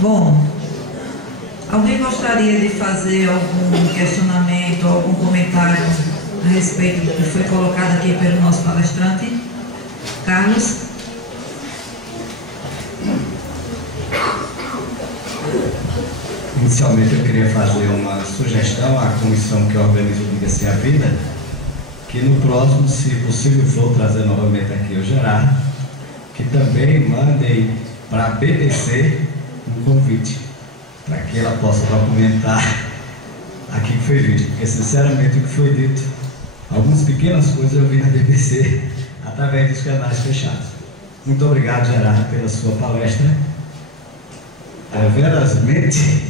Bom, alguém gostaria de fazer algum questionamento, algum comentário a respeito do que foi colocado aqui pelo nosso palestrante? Carlos? Inicialmente eu queria fazer uma sugestão à comissão que organiza o Diga Sim à Vida, que no próximo, se possível for trazer novamente aqui o Gerardo, que também mandem para a BBC um convite, para que ela possa documentar aqui que foi visto, porque sinceramente o que foi dito, algumas pequenas coisas eu vi na BBC através dos canais fechados. Muito obrigado, Gerardo, pela sua palestra. Verazmente,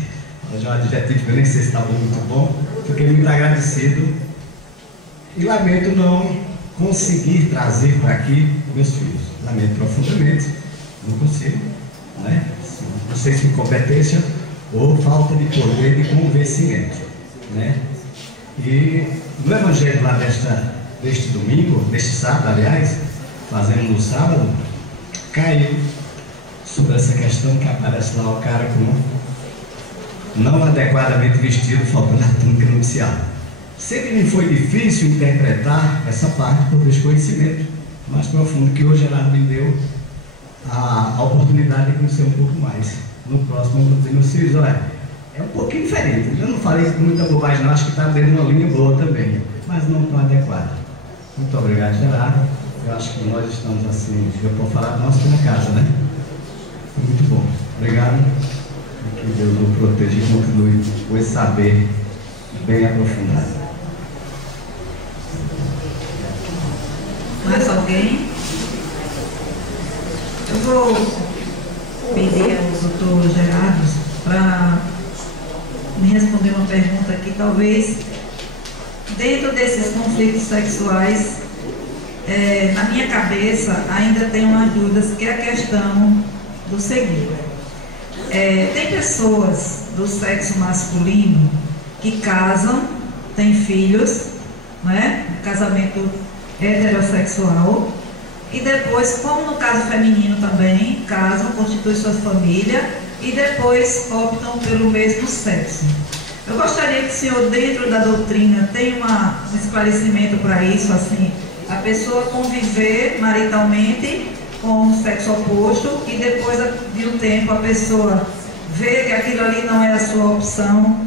já um adjetivo que eu nem sei se estava muito bom, fiquei muito agradecido e lamento não conseguir trazer para aqui meus filhos. Lamento profundamente, não consigo, né? Não sei se incompetência ou falta de poder de convencimento, né? E no Evangelho lá deste domingo, deste sábado, aliás, fazendo no sábado, caiu sobre essa questão que aparece lá o cara com não adequadamente vestido, faltando a túnica nupcial. Sempre me foi difícil interpretar essa parte por desconhecimento mais profundo que hoje ela me deu a oportunidade de conhecer um pouco mais. No próximo, eu vou dizer, meus filhos, olha, é um pouquinho diferente. Eu não falei com muita bobagem, não, acho que está dentro de uma linha boa também, mas não tão adequada. Muito obrigado, Gerardo. Eu acho que nós estamos assim, eu vou falar nós aqui na casa, né? Muito bom. Obrigado. Que Deus nos proteja e continue com esse saber bem aprofundada. Mais alguém? Eu vou pedir ao doutor Gerardo para me responder uma pergunta que talvez, dentro desses conflitos sexuais, na minha cabeça ainda tem umas dúvidas, que é a questão do seguinte. Tem pessoas do sexo masculino que casam, têm filhos, né? Casamento heterossexual, e depois, como no caso feminino também, casam, constituem sua família e depois optam pelo mesmo sexo. Eu gostaria que o senhor, dentro da doutrina, tenha um esclarecimento para isso, assim, a pessoa conviver maritalmente com o sexo oposto e depois de um tempo a pessoa vê que aquilo ali não é a sua opção.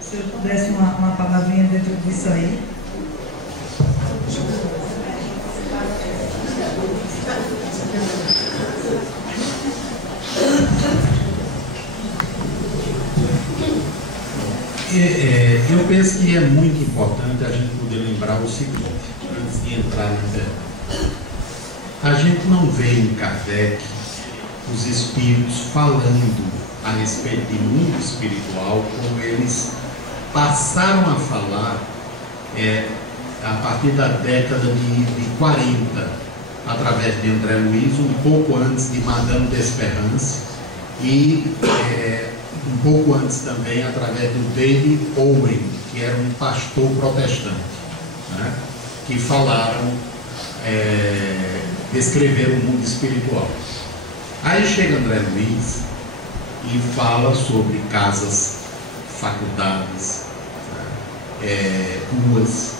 Se eu pudesse uma palavrinha dentro disso aí. Eu penso que é muito importante a gente poder lembrar o seguinte, antes de entrar na verdade. A gente não vê em Kardec os espíritos falando a respeito de mundo espiritual como eles passaram a falar a partir da década de 40, através de André Luiz, um pouco antes de Madame d'Espérance e um pouco antes também através do David Owen, que era um pastor protestante, né, que falaram, descreveram o mundo espiritual. Aí chega André Luiz e fala sobre casas, faculdades, ruas,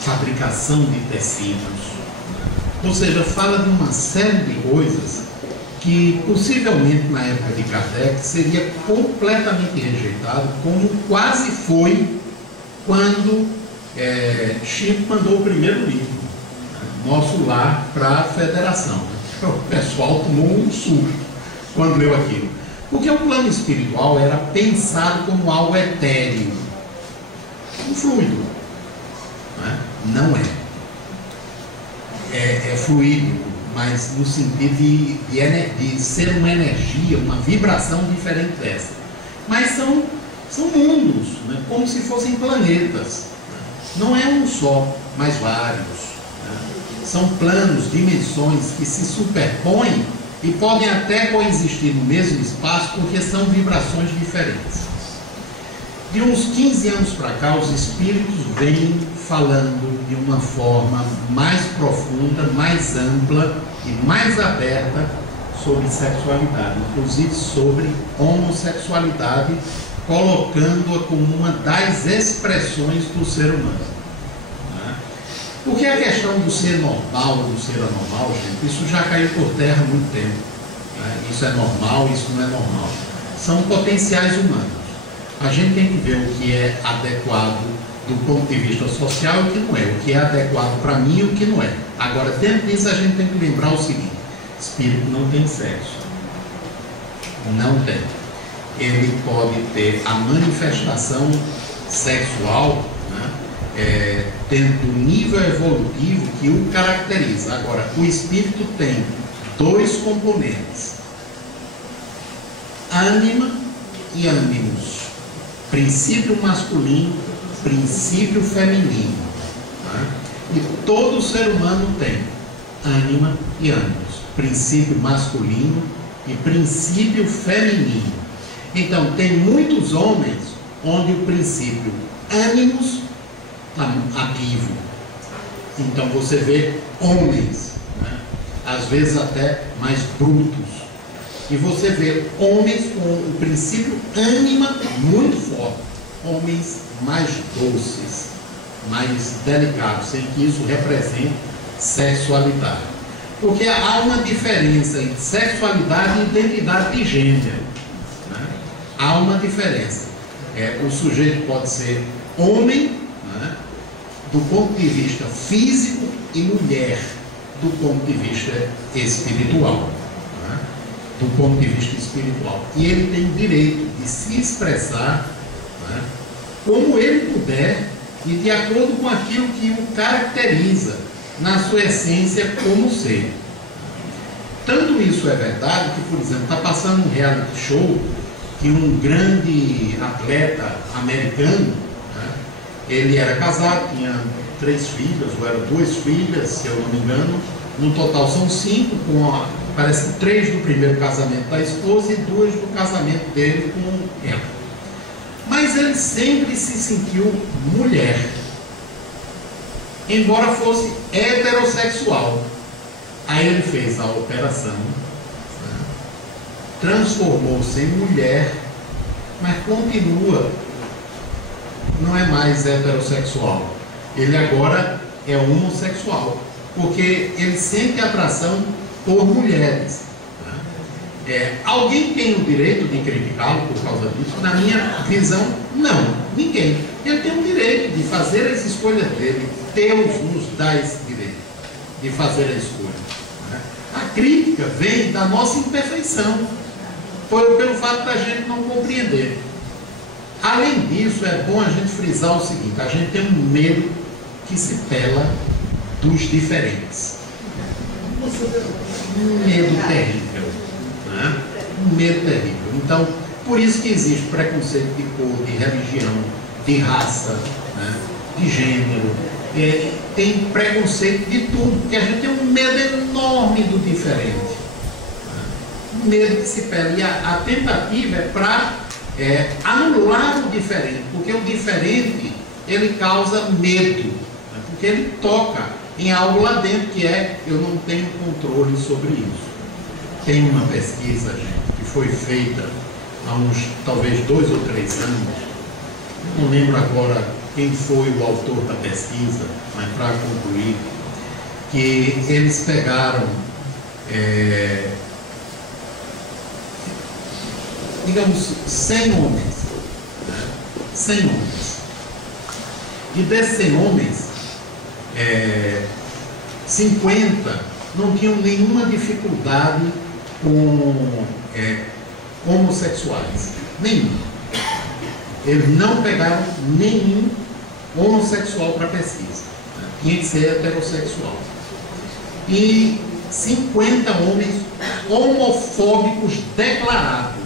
fabricação de tecidos, ou seja, fala de uma série de coisas que possivelmente na época de Kardec seria completamente rejeitado, como quase foi quando Chico mandou o primeiro livro, Nosso Lar, para a Federação. O pessoal tomou um susto quando leu aquilo, porque o plano espiritual era pensado como algo etéreo, um fluido, não é fluido, mas no sentido de ser uma energia, uma vibração diferente dessa. Mas são mundos, né? Como se fossem planetas. Não é um só, mas vários. Né? São planos, dimensões que se superpõem e podem até coexistir no mesmo espaço porque são vibrações diferentes. De uns 15 anos para cá, os espíritos vêm falando de uma forma mais profunda, mais ampla e mais aberta sobre sexualidade, inclusive sobre homossexualidade, colocando-a como uma das expressões do ser humano. Né? Porque a questão do ser normal ou do ser anormal, gente, isso já caiu por terra há muito tempo. Né? Isso é normal, isso não é normal. São potenciais humanos. A gente tem que ver o que é adequado do ponto de vista social e o que não é, o que é adequado para mim e o que não é. Agora, dentro disso, a gente tem que lembrar o seguinte: espírito não tem sexo. Não tem. Ele pode ter a manifestação sexual, né, tendo o nível evolutivo que o caracteriza. Agora, o espírito tem dois componentes: ânima e ânimos. Princípio masculino, princípio feminino. Né? E todo ser humano tem ânima e ânimos, princípio masculino e princípio feminino. Então, tem muitos homens onde o princípio ânimos está ativo. Então, você vê homens, né, às vezes até mais brutos. E você vê homens com o princípio ânima muito forte. Homens mais doces, mais delicados, sem que isso represente sexualidade. Porque há uma diferença entre sexualidade e identidade de gênero. Né? Há uma diferença. O sujeito pode ser homem, né, do ponto de vista físico, e mulher do ponto de vista espiritual. Né? do ponto de vista espiritual. E ele tem o direito de se expressar, né, como ele puder e de acordo com aquilo que o caracteriza na sua essência como ser. Tanto isso é verdade que, por exemplo, está passando um reality show que um grande atleta americano, né, ele era casado, tinha 3 filhas, ou eram 2 filhas, se eu não me engano. No total são 5, parece que 3 do primeiro casamento da esposa e 2 do casamento dele com ela. Mas ele sempre se sentiu mulher, embora fosse heterossexual. Aí ele fez a operação, né, transformou-se em mulher, mas continua, não é mais heterossexual. Ele agora é homossexual, porque ele sente atração por mulheres. Alguém tem o direito de criticá-lo por causa disso? Na minha visão, não, ninguém. Ele tem o direito de fazer as escolhas dele. Deus nos dá esse direito de fazer a escolha. A crítica vem da nossa imperfeição, pelo fato da gente não compreender. Além disso, é bom a gente frisar o seguinte: a gente tem um medo que se pela dos diferentes. Um medo terrível, né? Um medo terrível. Então, por isso que existe preconceito de cor, de religião, de raça, né? De gênero. Tem preconceito de tudo, porque a gente tem um medo enorme do diferente, né? Um medo que se pela. E a tentativa é para anular o diferente, porque o diferente ele causa medo, né? Porque ele toca em algo lá dentro que eu não tenho controle sobre isso. Tem uma pesquisa, gente, que foi feita há uns talvez 2 ou 3 anos, não lembro agora quem foi o autor da pesquisa, mas para concluir, que eles pegaram digamos 100 homens, né? 100 homens, e desses 100 homens 50 não tinham nenhuma dificuldade com homossexuais, nenhuma. Eles não pegaram nenhum homossexual para pesquisa, né? Tinha que ser heterossexual. E 50 homens homofóbicos declarados.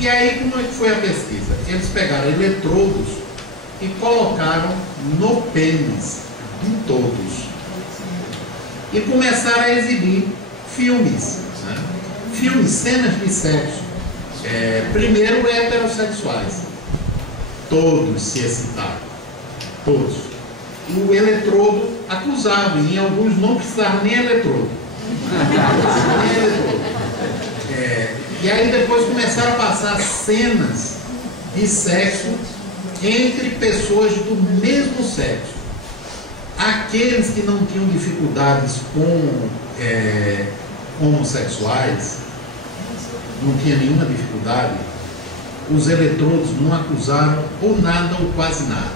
E aí, como é que foi a pesquisa? Eles pegaram eletrodos e colocaram no pênis de todos e começaram a exibir filmes, né? Filmes, cenas de sexo, primeiro heterossexuais, todos se excitaram, todos. E o eletrodo acusava, e em alguns não precisava nem eletrodo. E aí depois começaram a passar cenas de sexo entre pessoas do mesmo sexo. Aqueles que não tinham dificuldades com homossexuais, não tinha nenhuma dificuldade, os eletrodos não acusaram ou nada ou quase nada.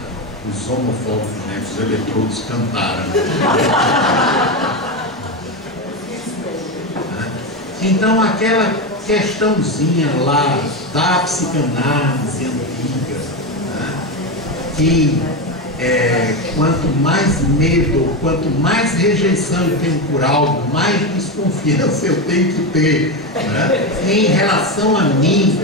Os homofóbicos, né, os eletrodos cantaram. Então aquela questãozinha lá da psicanálise antiga, né, que quanto mais medo, quanto mais rejeição eu tenho por algo, mais desconfiança eu tenho que ter, né, em relação a mim,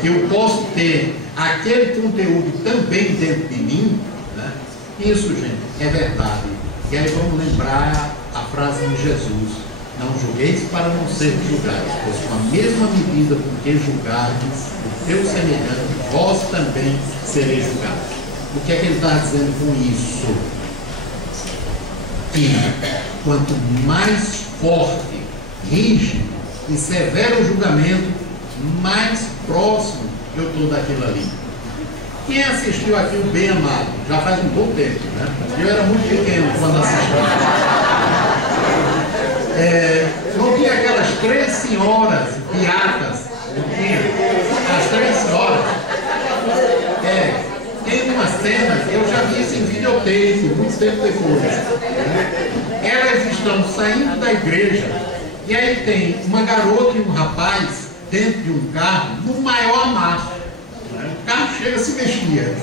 que eu posso ter aquele conteúdo também dentro de mim, né? Isso, gente, é verdade. E aí vamos lembrar a frase de Jesus: não julgueis para não ser julgados, pois com a mesma medida com que julgardes o teu semelhante, vós também sereis julgados. O que é que ele está dizendo com isso? Que quanto mais forte, rígido e severo o julgamento, mais próximo eu estou daquilo ali. Quem assistiu aqui o Bem Amado? Já faz um bom tempo, né? Eu era muito pequeno quando assisti. Não tinha aquelas 3 senhoras beatas? Não tinha? As 3 senhoras. Tem uma cena, eu já vi isso em videotape, muito tempo depois. Elas estão saindo da igreja e aí tem uma garota e um rapaz dentro de um carro no maior amasso. O carro chega a se mexer.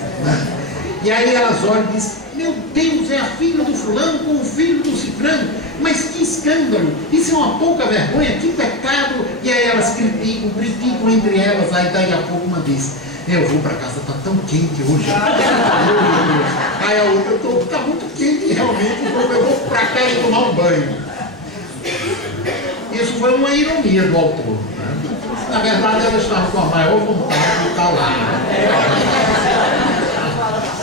E aí elas olham e dizem: meu Deus, é a filha do fulano com o filho do ciclano, mas que escândalo, isso é uma pouca vergonha, que pecado. E aí elas criticam entre elas. Aí daí a pouco uma diz: eu vou para casa, está tão quente hoje. Aí a outra: está muito quente realmente, eu vou para cá e tomar um banho. Isso foi uma ironia do autor, né? Na verdade ela estava com a maior vontade de estar lá,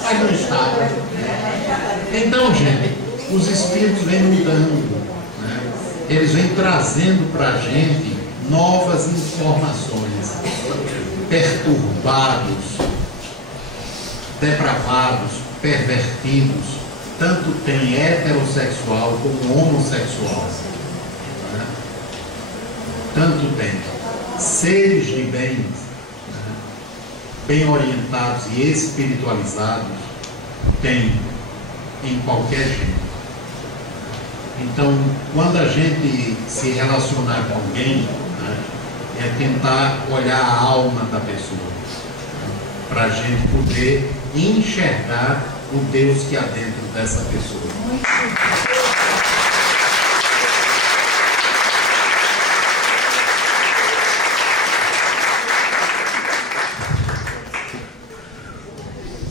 mas não estava. Então, gente, os espíritos vêm mudando, né? Eles vêm trazendo para a gente novas informações. Perturbados, depravados, pervertidos, tanto tem heterossexual como homossexual, né? Tanto tem seres de bem, né? Bem orientados e espiritualizados, tem em qualquer jeito. Então, quando a gente se relacionar com alguém, né, é tentar olhar a alma da pessoa, para a gente poder enxergar o Deus que há dentro dessa pessoa.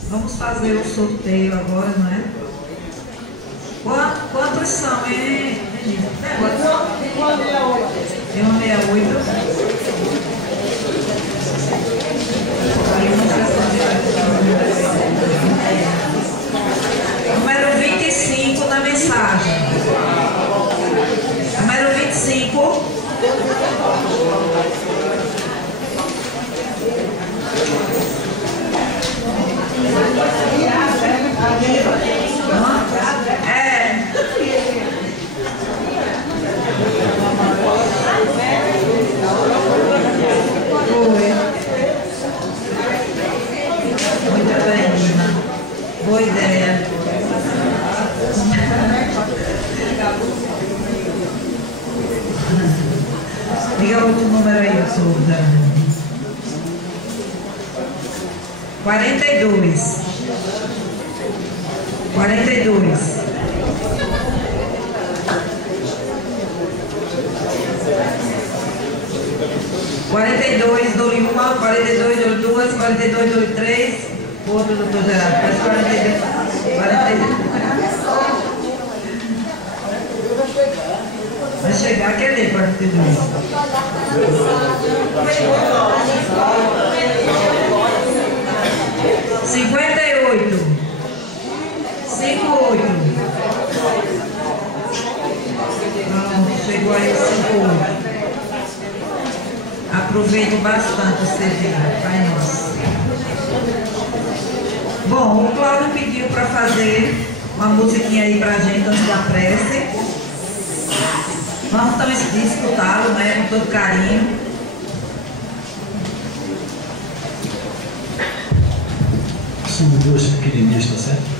Vamos fazer o sorteio agora, não é? Quantos são, hein? Tem uma 68. Número 25 na mensagem. Número 25. Boa ideia. Diga outro número aí, Souza. 42. 42. 42, dou-lhe uma, 42, dou-lhe duas, 42, dou-lhe três. O outro, doutor Gerardo, faz 42. 42. Vai chegar, quer ler 42? 58. 58. Não, chegou aí o 58. Aproveito bastante o CD, Pai Nosso. Bom, o Cláudio pediu para fazer uma musiquinha aí pra gente antes da prece. Vamos então escutá-lo, né, com todo carinho. São duas pequenininhas, tá certo?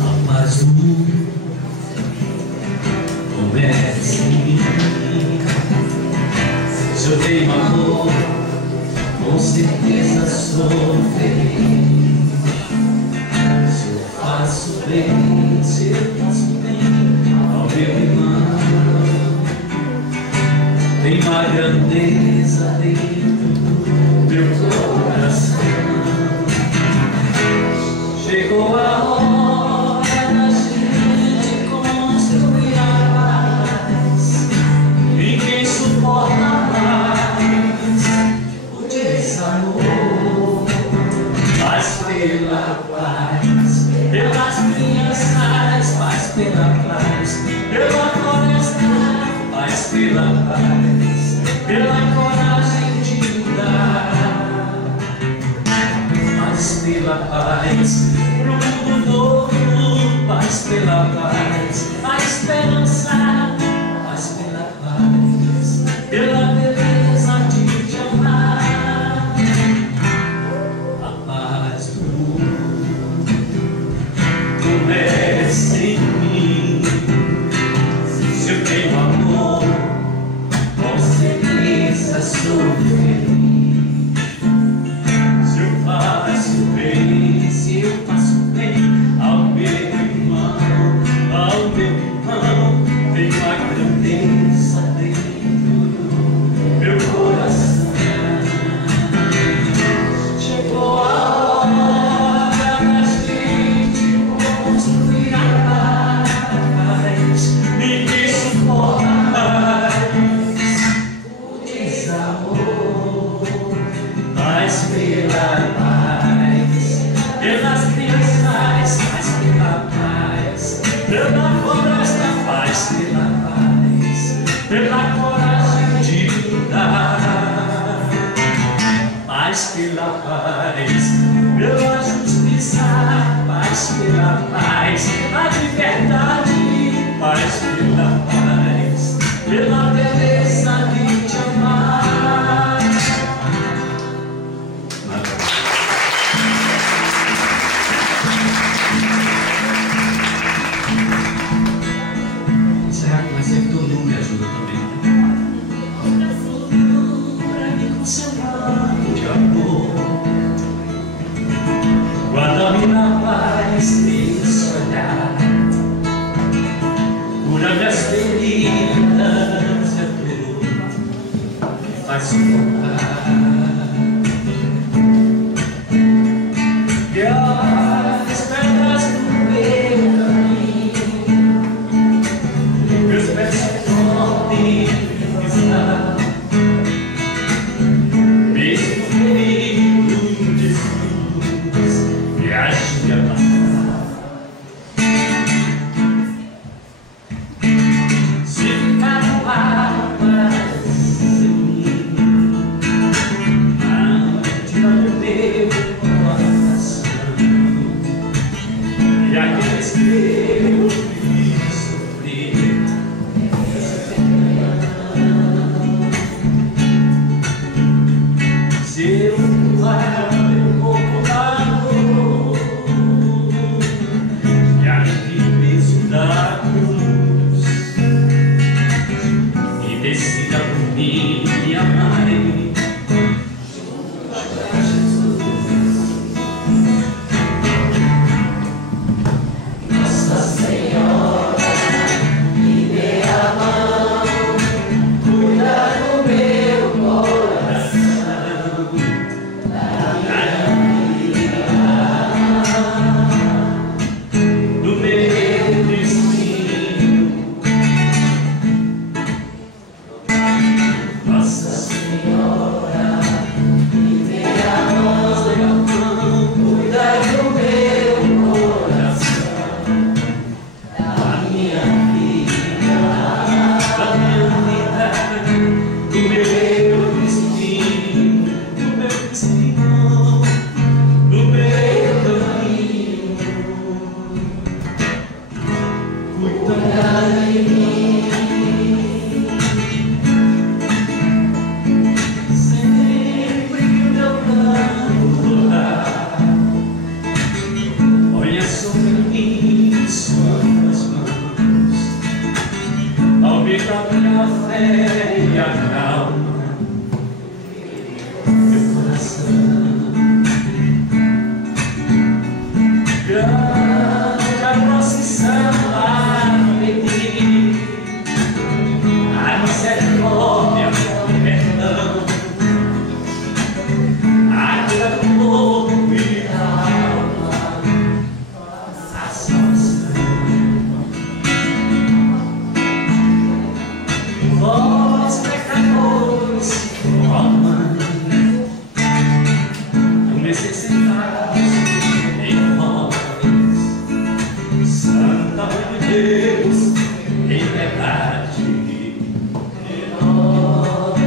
A paz do mundo começa em mim. Se eu tenho amor, com certeza sou feliz. Se eu faço bem, se eu faço bem ao meu irmão, tem uma grandeza dentro do meu coração. Chegou a hora da gente construir a paz. Ninguém suporta mais o desamor, mas pela paz, pelas crianças, mas pela paz, pela floresta, mas pela paz, pela coragem de mudar, mas pela paz, pro mundo novo, mas pela paz, a esperança, mas pela paz, pela beleza de em mim. Se eu tenho amor, com certeza sou feliz. Se eu faço bem, se eu faço bem ao meu irmão, tenho a grandeza dentro do meu coração. Chegou a hora da gente construir a paz. Ninguém suporta mais o desamor, mas pela paz, pelas crianças, mas pela paz, pela floresta, paz pela paz, pela coragem de lutar, paz pela paz, pela justiça, paz pela paz, a liberdade, paz pela paz, pela beleza de te amar. Será que mas sempre todo mundo me ajuda também? Pra me consolar de amor, guarda-me na paz desse olhar, cura-me as feridas e a dor, me faz suportar. E as pedras do meu caminho, meus pés podem pisar, mesmo ferido, Jesus me ajude a passar. Se ficar no ar, mas em mim, tira do meu coração, e aqueles que eu fiz sofrer, se eu voar meu corpo da dor, e aquele peso da cruz, e decida por mim me amar, Nossa Senhora, me dê a mão, cuida do meu coração, do meu destino. Nossa Senhora, me dê a mão, cuida do meu coração, da minha vida, do meu destino, do meu destino, do meu caminho. Cuida de mim, sempre que o meu plano rodar, olha sobre mim suas mãos, aumenta minha fé e a calma meu coração. Grande a procissão lá no Betim, a misericórdia, o perdão, a cura do corpo e da alma, a salvação. Vós, pecadores, ó Mãe, não necessitados de nós, Santa Mãe de Deus, em verdade, de nós.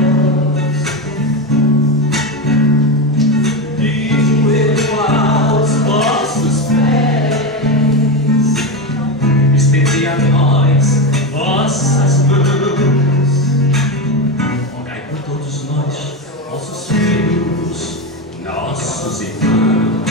De joelho aos vossos pés, estendei a nós vossas mãos, rogai por todos nós, vossos filhos, nossos irmãos.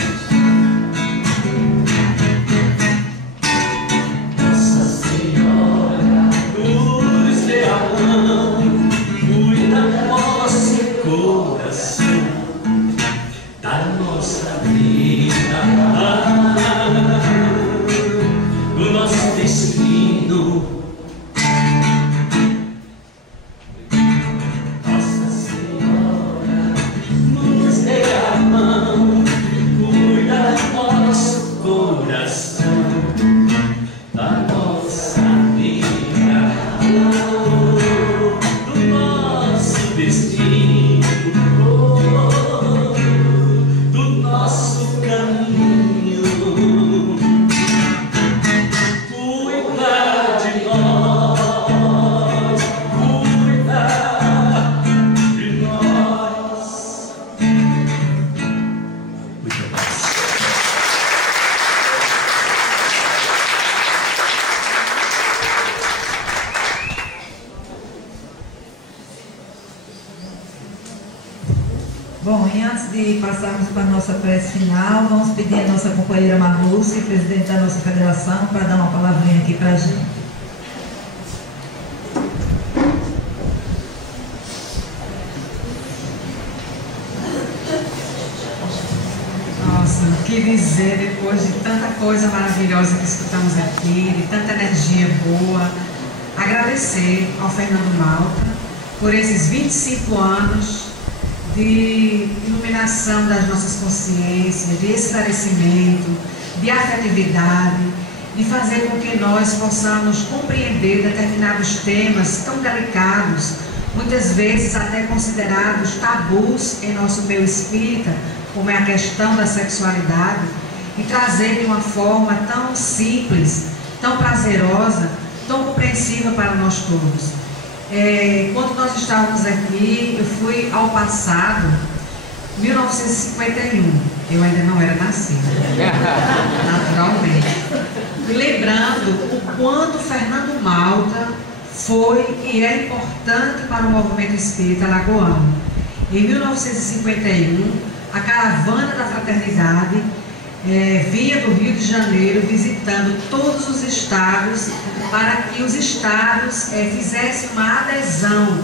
de passarmos para a nossa prece final, vamos pedir a nossa companheira Marluce, presidente da nossa federação, para dar uma palavrinha aqui para a gente. Nossa, o que dizer depois de tanta coisa maravilhosa que escutamos aqui, de tanta energia boa. Agradecer ao Fernando Malta por esses 25 anos de iluminação das nossas consciências, de esclarecimento, de afetividade, de fazer com que nós possamos compreender determinados temas tão delicados, muitas vezes até considerados tabus em nosso meio espírita, como é a questão da sexualidade, e trazer de uma forma tão simples, tão prazerosa, tão compreensiva para nós todos. Quando nós estávamos aqui, eu fui ao passado, 1951, eu ainda não era nascida, naturalmente, e lembrando o quanto Fernando Malta foi e é importante para o movimento espírita alagoano. Em 1951, a caravana da fraternidade vinha do Rio de Janeiro visitando todos os estados para que os estados fizessem uma adesão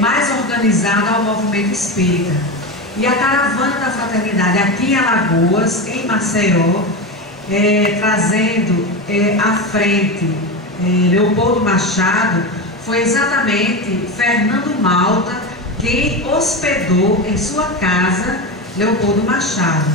mais organizada ao movimento espírita. E a caravana da fraternidade aqui em Alagoas, em Maceió, trazendo à frente Leopoldo Machado, foi exatamente Fernando Malta quem hospedou em sua casa Leopoldo Machado,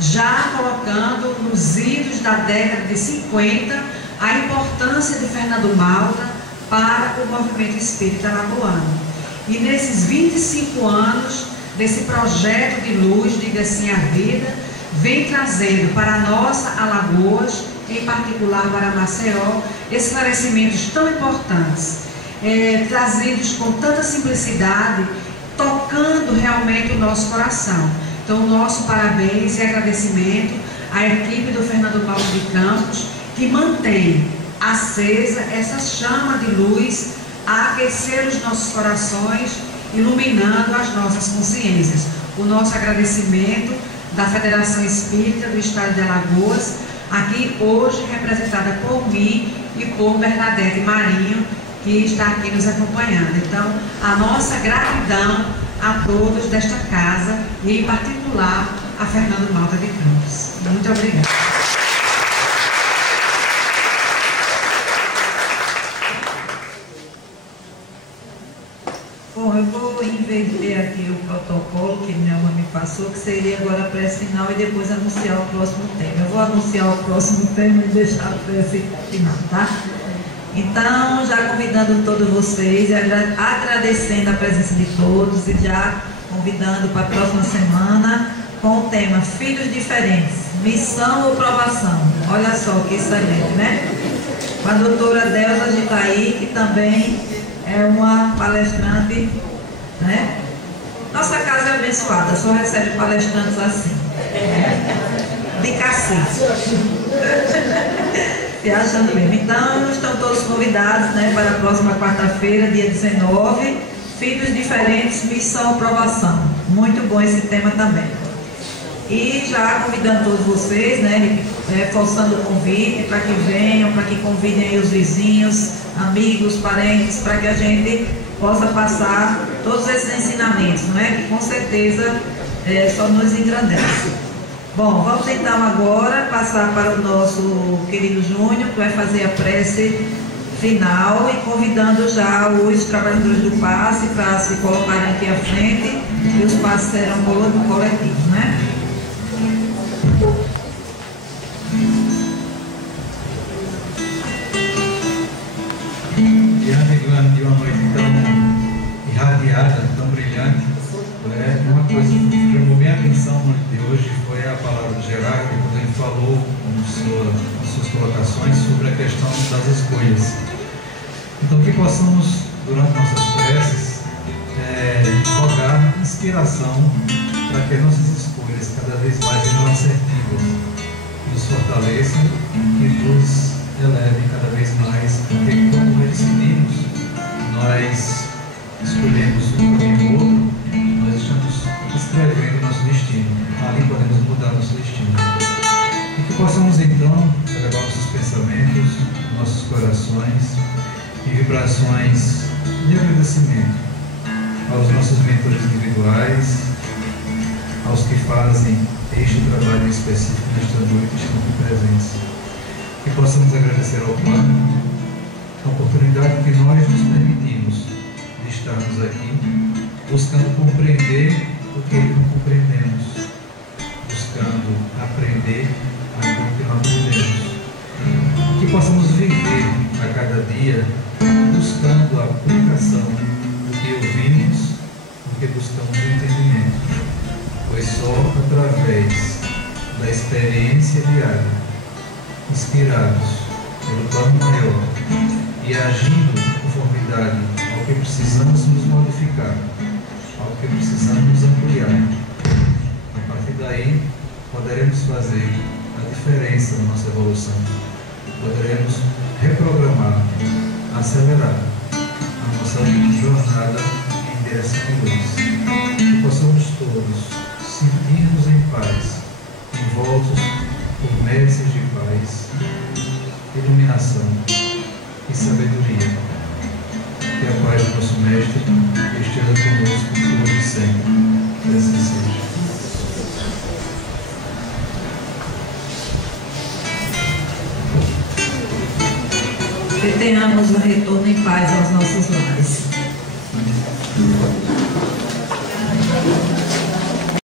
já colocando nos idos da década de 50 a importância de Fernando Malta para o movimento espírita alagoano. E nesses 25 anos desse projeto de luz, diga assim a vida, vem trazendo para a nossa Alagoas, em particular para Maceió, esclarecimentos tão importantes, trazidos com tanta simplicidade, tocando realmente o nosso coração. Então, nosso parabéns e agradecimento à equipe do Fernando Malta de Campos, que mantém acesa essa chama de luz a aquecer os nossos corações, iluminando as nossas consciências. O nosso agradecimento da Federação Espírita do Estado de Alagoas, aqui hoje representada por mim e por Bernadette Marinho, que está aqui nos acompanhando. Então, a nossa gratidão a todos desta casa e, em particular, a Fernando Malta de Campos. Muito obrigada. Bom, eu vou inverter aqui o protocolo que minha mãe me passou, que seria agora a prece final e depois anunciar o próximo tema. Eu vou anunciar o próximo tema e deixar a prece final, tá? Então, já convidando todos vocês, agradecendo a presença de todos e já convidando para a próxima semana com o tema Filhos Diferentes, Missão ou Provação. Olha só que excelente, né? Com a doutora Delza Gitaí, que também é uma palestrante, né? Nossa casa é abençoada, só recebe palestrantes assim, de cacete. Se achando mesmo. Então, estão todos convidados, né, para a próxima quarta-feira, dia 19, Filhos Diferentes, Missão ou Provação. Muito bom esse tema também. E já convidando todos vocês, né, reforçando o convite para que venham, para que convidem aí os vizinhos, amigos, parentes, para que a gente possa passar todos esses ensinamentos, não é? Que com certeza só nos engrandece. Bom, vamos então agora passar para o nosso querido Júnior, que vai fazer a prece final e convidando já os trabalhadores do passe para se colocarem aqui à frente e os passes serão coletivos, né? Diante de uma noite tão irradiada, tão brilhante, uma coisa que chamou minha atenção na noite de hoje foi a palavra de Gerardo, quando ele falou nas suas colocações sobre a questão das escolhas. Então, que possamos, durante nossas preces, rogar inspiração para que nossas escolhas cada vez mais sejam assertivas, nos fortaleçam e nos elevem cada vez mais, porque quando decidimos, nós escolhemos um caminho ou outro, nós estamos escrevendo nosso destino. Ali podemos mudar nosso destino. E que possamos então elevar nossos pensamentos, nossos corações em vibrações de agradecimento aos nossos mentores individuais, aos que fazem este trabalho específico nesta noite e estão aqui presentes. Que possamos agradecer ao Pai a oportunidade que nós nos permitimos de estarmos aqui, buscando compreender o que não compreendemos, buscando aprender aquilo que não aprendemos. Que possamos viver a cada dia buscando a aplicação do que ouvimos, do que buscamos o entendimento, pois só através da experiência diária, inspirados pelo plano maior e agindo em conformidade ao que precisamos nos modificar, ao que precisamos nos ampliar, a partir daí poderemos fazer a diferença na nossa evolução, poderemos reprogramar, acelerar a nossa jornada em direção à luz. Que possamos todos sentir-nos em paz, envoltos por mestres de paz, iluminação e sabedoria. Que a paz do nosso Mestre esteja conosco hoje e sempre. Que assim seja. Que tenhamos um retorno em paz aos nossos lares.